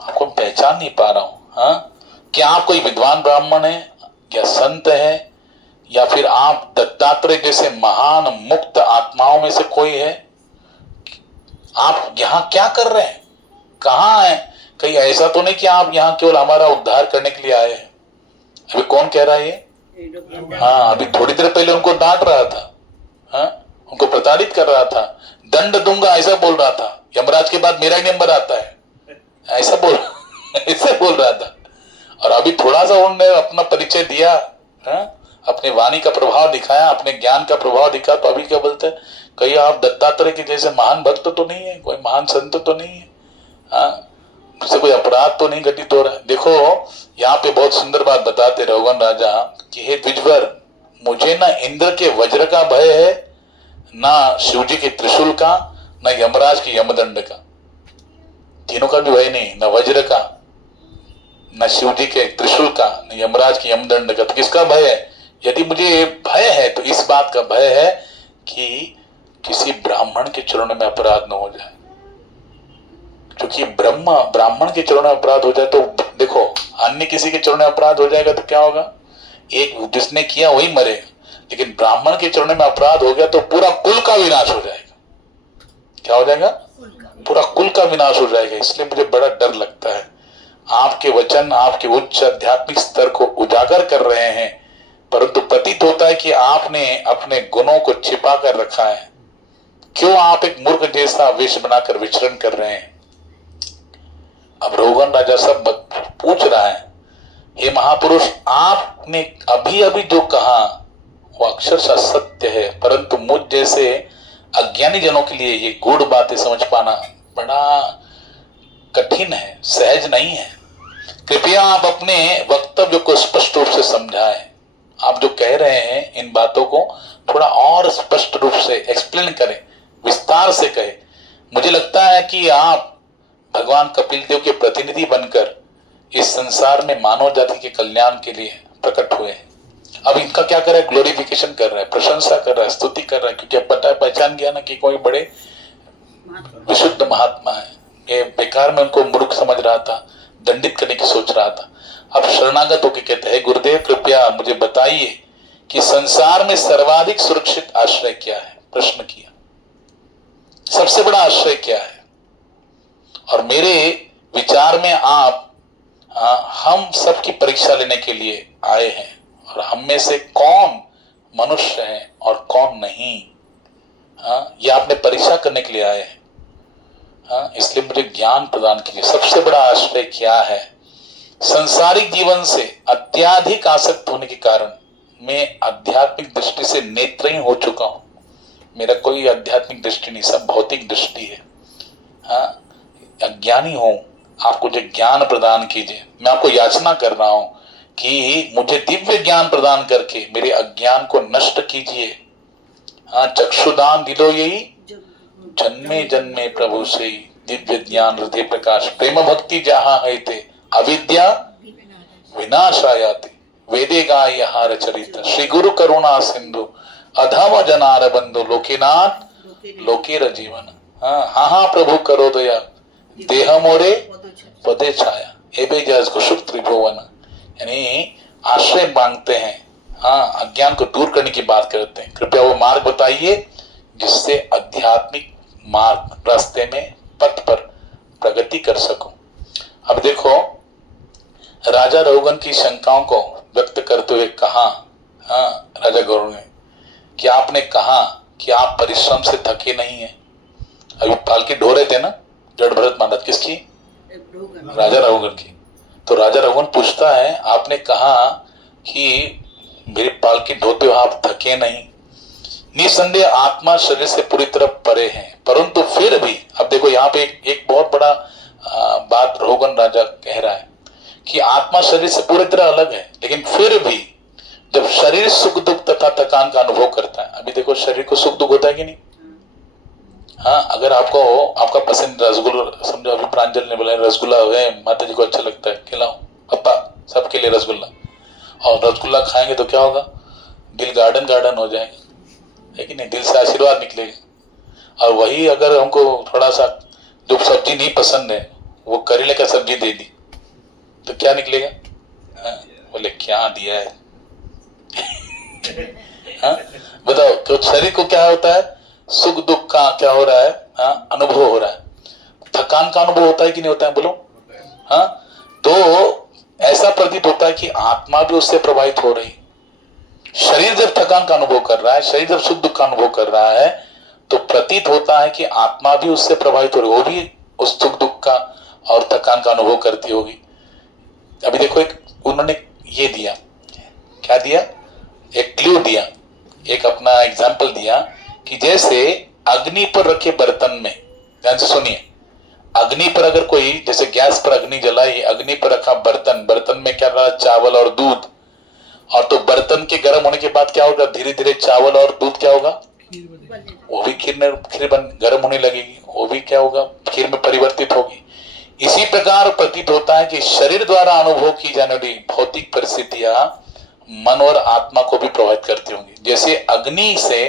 आपको पहचान नहीं पा रहा हूं। हाँ क्या आप कोई विद्वान ब्राह्मण है या संत है, या फिर आप दत्तात्रेय जैसे महान मुक्त आत्माओं में से कोई है? आप यहाँ क्या कर रहे हैं? कहाँ है? कहीं ऐसा तो नहीं कि आप यहाँ केवल हमारा उद्धार करने के लिए आए हैं? अभी कौन कह रहा है ये? हाँ अभी थोड़ी देर पहले उनको डांट रहा था, हाँ उनको प्रताड़ित कर रहा था, दंड दूंगा ऐसा बोल रहा था, यमराज के बाद मेरा ही नंबर आता है ऐसा बोल रहा था। और अभी थोड़ा सा उन्होंने अपना परिचय दिया, हाँ अपने वाणी का प्रभाव दिखाया, अपने ज्ञान का प्रभाव दिखा, तो अभी क्या बोलते हैं, कहीं आप दत्तात्रेय के जैसे महान भक्त तो नहीं है, कोई महान संत तो नहीं है, हाँ मुझसे कोई अपराध तो नहीं घटित हो रहा है। देखो यहाँ पे बहुत सुंदर बात बताते रघुगन राजा कि हे द्विजवर, मुझे ना इंद्र के वज्र का भय है, ना शिव जी के त्रिशूल का, ना यमराज के यमदंड का, तीनों का भी भय नहीं, ना वज्र का, ना शिव जी के त्रिशूल का, ना यमराज के यमदंड का। तो किसका भय है? यदि मुझे भय है तो इस बात का भय है कि किसी ब्राह्मण के चरणों में अपराध न हो जाए। क्योंकि ब्राह्मण के चरणों में अपराध हो जाए तो देखो, अन्य किसी के चरणों में अपराध हो जाएगा तो क्या होगा, एक जिसने किया वही मरेगा, लेकिन ब्राह्मण के चरणों में अपराध हो गया तो पूरा कुल का विनाश हो जाएगा। क्या हो जाएगा? पूरा कुल का विनाश हो जाएगा। इसलिए मुझे बड़ा डर लगता है। आपके वचन आपके उच्च आध्यात्मिक स्तर को उजागर कर रहे हैं, परंतु प्रतीत होता है कि आपने अपने गुणों को छिपा कर रखा है। क्यों आप एक मूर्ख जैसा वेश बनाकर विचरण कर रहे हैं? अब रोगन राजा सब पूछ रहा है, हे महापुरुष, आपने अभी अभी जो कहा वो अक्षरशः सत्य है, परंतु मुझ जैसे अज्ञानी जनों के लिए ये गूढ़ बातें समझ पाना बड़ा कठिन है, सहज नहीं है। कृपया आप अपने वक्तव्य को स्पष्ट रूप से समझाएं। आप जो कह रहे हैं इन बातों को थोड़ा और स्पष्ट रूप से एक्सप्लेन करें, विस्तार से कहें। मुझे लगता है कि आप भगवान कपिल देव के प्रतिनिधि बनकर इस संसार में मानव जाति के कल्याण के लिए प्रकट हुए हैं। अब इनका क्या कर रहा है, ग्लोरिफिकेशन कर रहा है, प्रशंसा कर रहा है, स्तुति कर रहा है, क्योंकि अब पता है, पहचान गया ना कि कोई बड़े विशुद्ध महात्मा है। ये बेकार में उनको मूर्ख समझ रहा था, दंडित करने की सोच रहा था। अब शरणागत होकर कहते हैं, गुरुदेव कृपया मुझे बताइए कि संसार में सर्वाधिक सुरक्षित आश्रय क्या है। प्रश्न किया, सबसे बड़ा आश्रय क्या है। और मेरे विचार में आप हम सबकी परीक्षा लेने के लिए आए हैं, और हम में से कौन मनुष्य है और कौन नहीं, ये आपने परीक्षा करने के लिए आए हैं। इसलिए मुझे ज्ञान प्रदान कीजिए, सबसे बड़ा आश्रय क्या है। संसारिक जीवन से अत्याधिक आसक्त होने के कारण मैं आध्यात्मिक दृष्टि से नेत्रहीन हो चुका हूं। मेरा कोई आध्यात्मिक दृष्टि नहीं, सब भौतिक दृष्टि है। अज्ञानी हूं, आप मुझे ज्ञान प्रदान कीजिए। मैं आपको याचना कर रहा हूं कि मुझे दिव्य ज्ञान प्रदान करके मेरे अज्ञान को नष्ट कीजिए। चक्षुदान दिलो यही जन्मे जन्मे प्रभु से दिव्य ज्ञान हृदय प्रकाश, प्रेम भक्ति जहां है ते अविद्या विनाशायाति, वेदे गाय हार चरित, श्री गुरु करुणा सिंधु अधम जनार बंधु, लोकेनाथ लोकेर जीवन। हाँ प्रभु करो दया, देह मोरे पदे छाया, एबे जस कुशुक त्रिभुवन। यानी आश्रय मांगते हैं, अज्ञान को दूर करने की बात करते हैं। कृपया वो मार्ग बताइए जिससे आध्यात्मिक मार्ग रास्ते में पथ पर प्रगति कर सकूं। अब देखो, राजा रहुगन की शंकाओं को व्यक्त करते हुए कहा, राजा गौरव ने, कि आपने कहा कि आप परिश्रम से थके नहीं हैं। अभी पालकी ढो रहे थे ना जड़ भरत महाराज, किसकी? राजा रहुगन की। तो राजा रहुगन पूछता है, आपने कहा कि मेरी पालकी ढोते हुए आप थके नहीं। निसंदेह आत्मा शरीर से पूरी तरह परे है, परंतु फिर भी, अब देखो यहाँ पे एक बहुत बड़ा बात रहुगन राजा कह रहा है कि आत्मा शरीर से पूरी तरह अलग है, लेकिन फिर भी जब शरीर सुख दुख तथा थकान का अनुभव करता है, अभी देखो शरीर को सुख दुख होता है कि नहीं? अगर आपको आपका पसंद रसगुल्ला, समझो अभी प्रांजल ने बोला रसगुल्ला है, माता जी को अच्छा लगता है, खिलाओ पप्पा सबके लिए रसगुल्ला, और रसगुल्ला खाएंगे तो क्या होगा, दिल गार्डन गार्डन हो जाएगा, है कि नहीं? दिल से आशीर्वाद निकलेगा। और वही अगर हमको थोड़ा सा जो सब्जी नहीं पसंद है, वो करेले का सब्जी दे दी तो क्या निकलेगा? बोले क्या दिया है। बताओ, तो शरीर को क्या होता है, सुख दुख का क्या हो रहा है, अनुभव हो रहा है। थकान का अनुभव होता है कि नहीं होता है, बोलो। तो ऐसा प्रतीत होता है कि आत्मा भी उससे प्रभावित हो रही। शरीर जब थकान का अनुभव कर रहा है, शरीर जब सुख दुख का अनुभव कर रहा है, तो प्रतीत होता है कि आत्मा भी उससे प्रभावित हो रही, वो भी उस सुख दुख का और थकान का अनुभव करती होगी। अभी देखो, एक उन्होंने ये दिया, क्या दिया, एक क्लू दिया, एक अपना एग्जाम्पल दिया कि जैसे अग्नि पर रखे बर्तन में, ध्यान से सुनिए, अग्नि पर अगर कोई, जैसे गैस पर अग्नि जलाई, अग्नि पर रखा बर्तन, बर्तन में क्या रहा, चावल और दूध, और तो बर्तन के गर्म होने के बाद क्या होगा, धीरे धीरे चावल और दूध क्या होगा, वो भी खीर गर्म होने लगेगी, वो भी क्या होगा, खीर में परिवर्तित होगी। इसी प्रकार प्रतीत होता है कि शरीर द्वारा अनुभव की जाने वाली भौतिक परिस्थितियां मन और आत्मा को भी प्रभावित करती होंगी। जैसे अग्नि से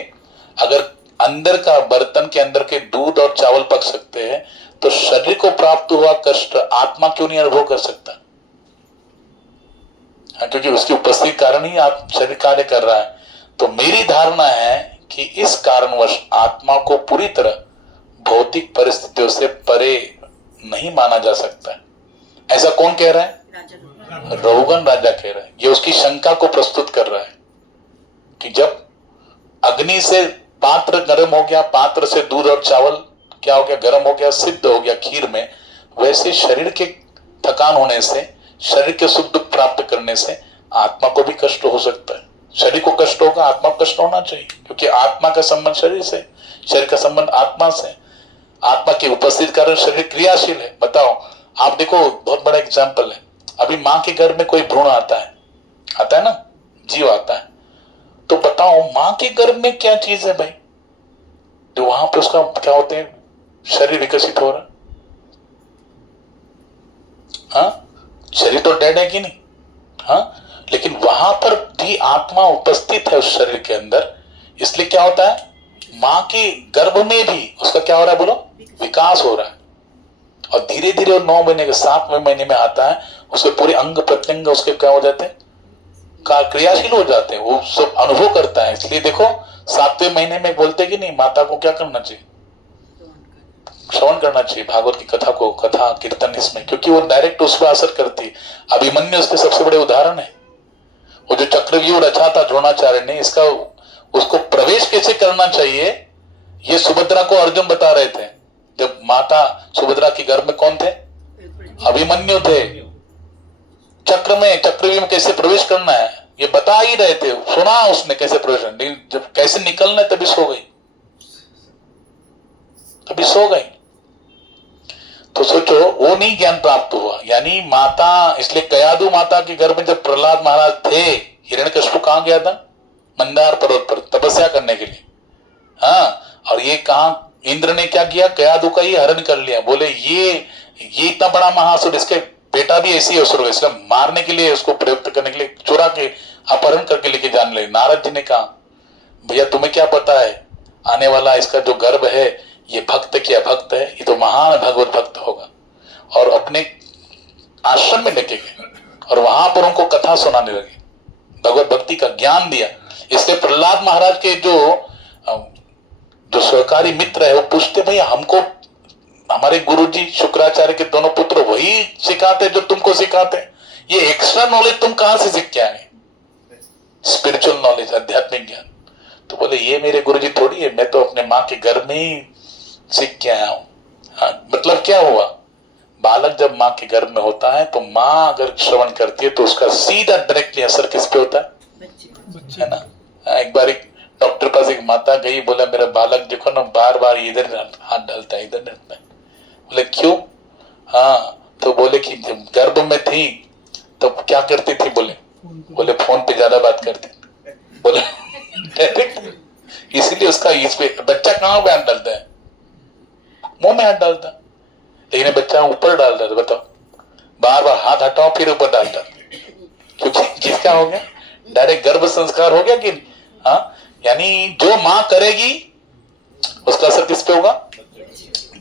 अगर अंदर का, बर्तन के अंदर के दूध और चावल पक सकते हैं, तो शरीर को प्राप्त हुआ कष्ट आत्मा क्यों नहीं अनुभव कर सकता? क्योंकि उसकी उपस्थिति कारण ही आप शरीर कार्य कर रहा है। तो मेरी धारणा है कि इस कारणवश आत्मा को पूरी तरह भौतिक परिस्थितियों से परे नहीं माना जा सकता है। ऐसा कौन कह रहा है? रहुगन राजा कह रहा है। ये उसकी शंका को प्रस्तुत कर रहा है कि जब अग्नि से पात्र गर्म हो गया, पात्र से दूध और चावल क्या हो गया, गर्म हो गया, सिद्ध हो गया खीर में, वैसे शरीर के थकान होने से, शरीर के सुख दुख प्राप्त करने से आत्मा को भी कष्ट हो सकता है। शरीर को कष्ट होगा, आत्मा को कष्ट होना चाहिए, क्योंकि आत्मा का संबंध शरीर से, शरीर का संबंध आत्मा से। आत्मा की उपस्थिति कारण शरीर क्रियाशील है। बताओ, आप देखो, बहुत बड़ा एग्जाम्पल है, अभी माँ के गर्भ में कोई भ्रूण आता है ना, जीव आता है, तो बताओ माँ के गर्भ में क्या चीज है भाई, जो वहां पे उसका क्या होते हैं, शरीर विकसित हो रहा है। हाँ, शरीर तो डेड है कि नहीं, हाँ, लेकिन वहां पर भी आत्मा उपस्थित है उस शरीर के अंदर, इसलिए क्या होता है, माँ के गर्भ में भी उसका क्या हो रहा है, बोलो, विकास हो रहा है। और धीरे धीरे वो 9 महीने के 7वें महीने में आता है, उसके पूरे अंग प्रत्यंग उसके क्या हो जाते हैं, क्रियाशील हो जाते हैं, वो सब अनुभव करता है। इसलिए देखो 7वें महीने में बोलते कि नहीं, माता को क्या करना चाहिए, श्रवण करना चाहिए भागवत की कथा को, कथा कीर्तन इसमें, क्योंकि वो डायरेक्ट उस पर असर करती है। अभिमन्यु उसके सबसे बड़े उदाहरण है। वो जो चक्रव्यूह रचा था द्रोणाचार्य ने, इसका उसको प्रवेश कैसे करना चाहिए, ये सुभद्रा को अर्जुन बता रहे थे। जब माता सुभद्रा के गर्भ में कौन थे, अभिमन्यु थे। चक्रव्यूह में कैसे प्रवेश करना है ये बता ही रहे थे, सुना उसने कैसे प्रवेश, जब कैसे निकलना है तभी सो गई। तो सोचो, वो नहीं ज्ञान प्राप्त हुआ, यानी माता, इसलिए कयादु माता के गर्भ में जब प्रहलाद महाराज थे, हिरण्यकशिपु कहां गया था, मंदार पर्वत पर तपस्या करने के लिए। हाँ, और ये कहा, इंद्र ने क्या किया, कयादु का ही हरण कर लिया। बोले ये इतना बड़ा महासुर, इसके बेटा भी ऐसी असुर है, इसलिए मारने के लिए, उसको प्रयुक्त करने के लिए चुरा के अपहरण करके लेके जाने लगे। नारद जी ने कहा, भैया तुम्हें क्या पता है, आने वाला इसका जो गर्भ है ये भक्त क्या भक्त है, ये तो महान भगवत भक्त होगा। और अपने आश्रम में लेके गए और वहां पर उनको कथा सुनाने लगे, भगवत भक्ति का ज्ञान दिया। इसलिए प्रहलाद महाराज के जो सहकारी मित्र है वो पूछते, भैया हमको हमारे गुरुजी शुक्राचार्य के दोनों पुत्र वही सिखाते जो तुमको सिखाते, ये एक्स्ट्रा नॉलेज तुम कहां से सीख के आए, स्पिरिचुअल नॉलेज, आध्यात्मिक ज्ञान। तो बोले ये मेरे गुरुजी थोड़ी है, मैं तो अपने माँ के घर में ही सीख के आया हूं। हाँ, मतलब क्या हुआ, बालक जब माँ के गर्भ में होता है तो माँ अगर श्रवण करती है तो उसका सीधा डायरेक्टली असर किस पे होता है, बच्चे है ना। एक बार एक डॉक्टर पास एक माता गई, बोला मेरा बालक देखो ना बार बार इधर हाथ डालता है, इधर डालता है। बोले क्यों, हाँ, तो बोले कि जब गर्भ में थी तो क्या करती थी, बोले फोन पे ज्यादा बात करती, बोले डायरेक्ट, इसीलिए उसका इस पे बच्चा कहाँ पे हाथ डालता है, मुंह में हाथ डालता, लेकिन बच्चा ऊपर डालता है। बताओ, बार बार हाथ हटाओ फिर ऊपर डालता, क्योंकि किसका हो गया, डायरेक्ट गर्भ संस्कार हो गया कि, हाँ, यानी जो माँ करेगी उसका असर किस पे होगा,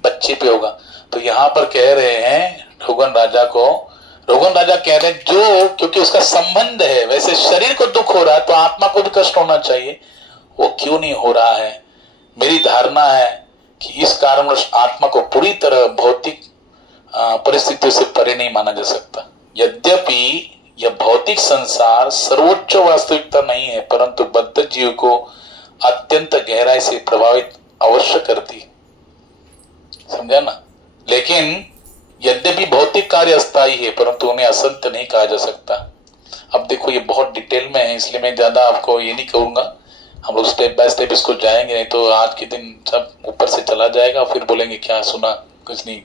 बच्चे पे होगा। तो यहाँ पर कह रहे हैं रोगन राजा को, रोगन राजा कह रहे हैं जो, क्योंकि उसका संबंध है, वैसे शरीर को दुख हो रहा है तो आत्मा को भी कष्ट होना चाहिए, वो क्यों नहीं हो रहा है। मेरी धारणा है कि इस कारणवश आत्मा को पूरी तरह भौतिक परिस्थितियों से परे नहीं माना जा सकता। यद्यपि यह भौतिक संसार सर्वोच्च वास्तविकता नहीं है, परंतु बद्ध जीव को अत्यंत गहराई से प्रभावित अवश्य करती, समझा ना। लेकिन यद्यपि भौतिक कार्य अस्थायी है, परंतु उन्हें असंत नहीं कहा जा सकता। अब देखो ये बहुत डिटेल में है, इसलिए मैं ज्यादा आपको ये नहीं कहूंगा, हम लोग स्टेप बाय स्टेप इसको जाएंगे, नहीं तो आज के दिन सब ऊपर से चला जाएगा, फिर बोलेंगे क्या सुना, कुछ नहीं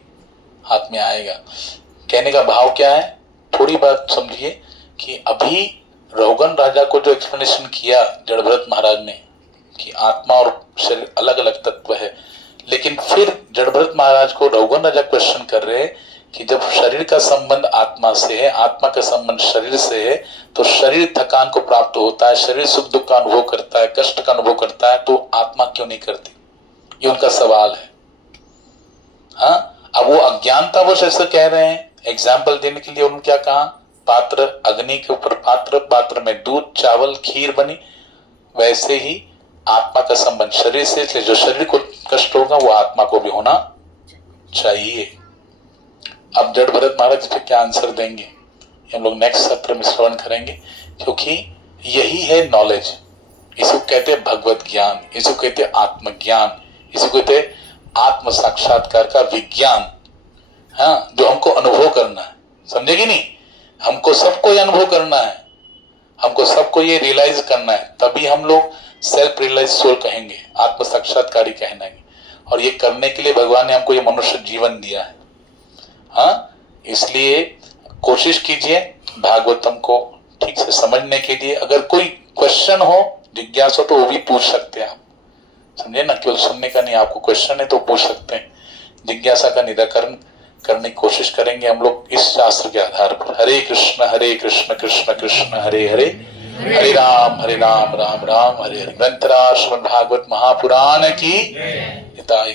हाथ में आएगा। कहने का भाव क्या है, थोड़ी बात समझिए कि अभी रोगन राजा को जो एक्सप्लेनेशन किया जड़भरत महाराज ने कि आत्मा और शरीर अलग अलग तत्व है, लेकिन फिर जड़भरत महाराज को रोगन राजा क्वेश्चन कर रहे हैं कि जब शरीर का संबंध आत्मा से है, आत्मा का संबंध शरीर से है, तो शरीर थकान को प्राप्त होता है, शरीर सुख दुख का अनुभव करता है, कष्ट का अनुभव करता है, तो आत्मा क्यों नहीं करती, ये उनका सवाल है। हाँ, अब वो अज्ञानता वो ऐसे कह रहे हैं, एग्जाम्पल देने के लिए उन्होंने क्या कहा, पात्र अग्नि के ऊपर पात्र, पात्र में दूध चावल खीर बनी, वैसे ही आत्मा का संबंध शरीर से, इसलिए जो शरीर को कष्ट होगा वो आत्मा को भी होना चाहिए। अब जड़भरत महाराज इस पे क्या आंसर देंगे हम लोग नेक्स्ट सत्र में श्रवण करेंगे, क्योंकि यही है नॉलेज। इसको कहते हैं भगवत ज्ञान, इसको कहते हैं आत्मज्ञान, इसको कहते हैं आत्म साक्षात्कार का विज्ञान। हाँ, जो हमको अनुभव करना है, समझेगी नहीं, हमको सबको ये अनुभव करना है, हमको सबको ये रियलाइज करना है, तभी हम लोग सेल्फ रियलाइज सोल कहेंगे, आत्म साक्षात्कारी कहनाएंगे। और ये करने के लिए भगवान ने हमको ये मनुष्य जीवन दिया है। हाँ, इसलिए कोशिश कीजिए भागवतम को ठीक से समझने के लिए। अगर कोई क्वेश्चन हो, जिज्ञासा, तो वो भी पूछ सकते हैं आप, समझे ना, केवल सुनने का नहीं, आपको क्वेश्चन है तो पूछ सकते हैं। जिज्ञासा का निराकरण करने की कोशिश करेंगे हम लोग इस शास्त्र के आधार पर। हरे कृष्ण कृष्ण कृष्ण हरे हरे, हरे राम राम राम हरे हरे। ग्रंथराज श्रीमद् भागवत महापुराण की हिताय।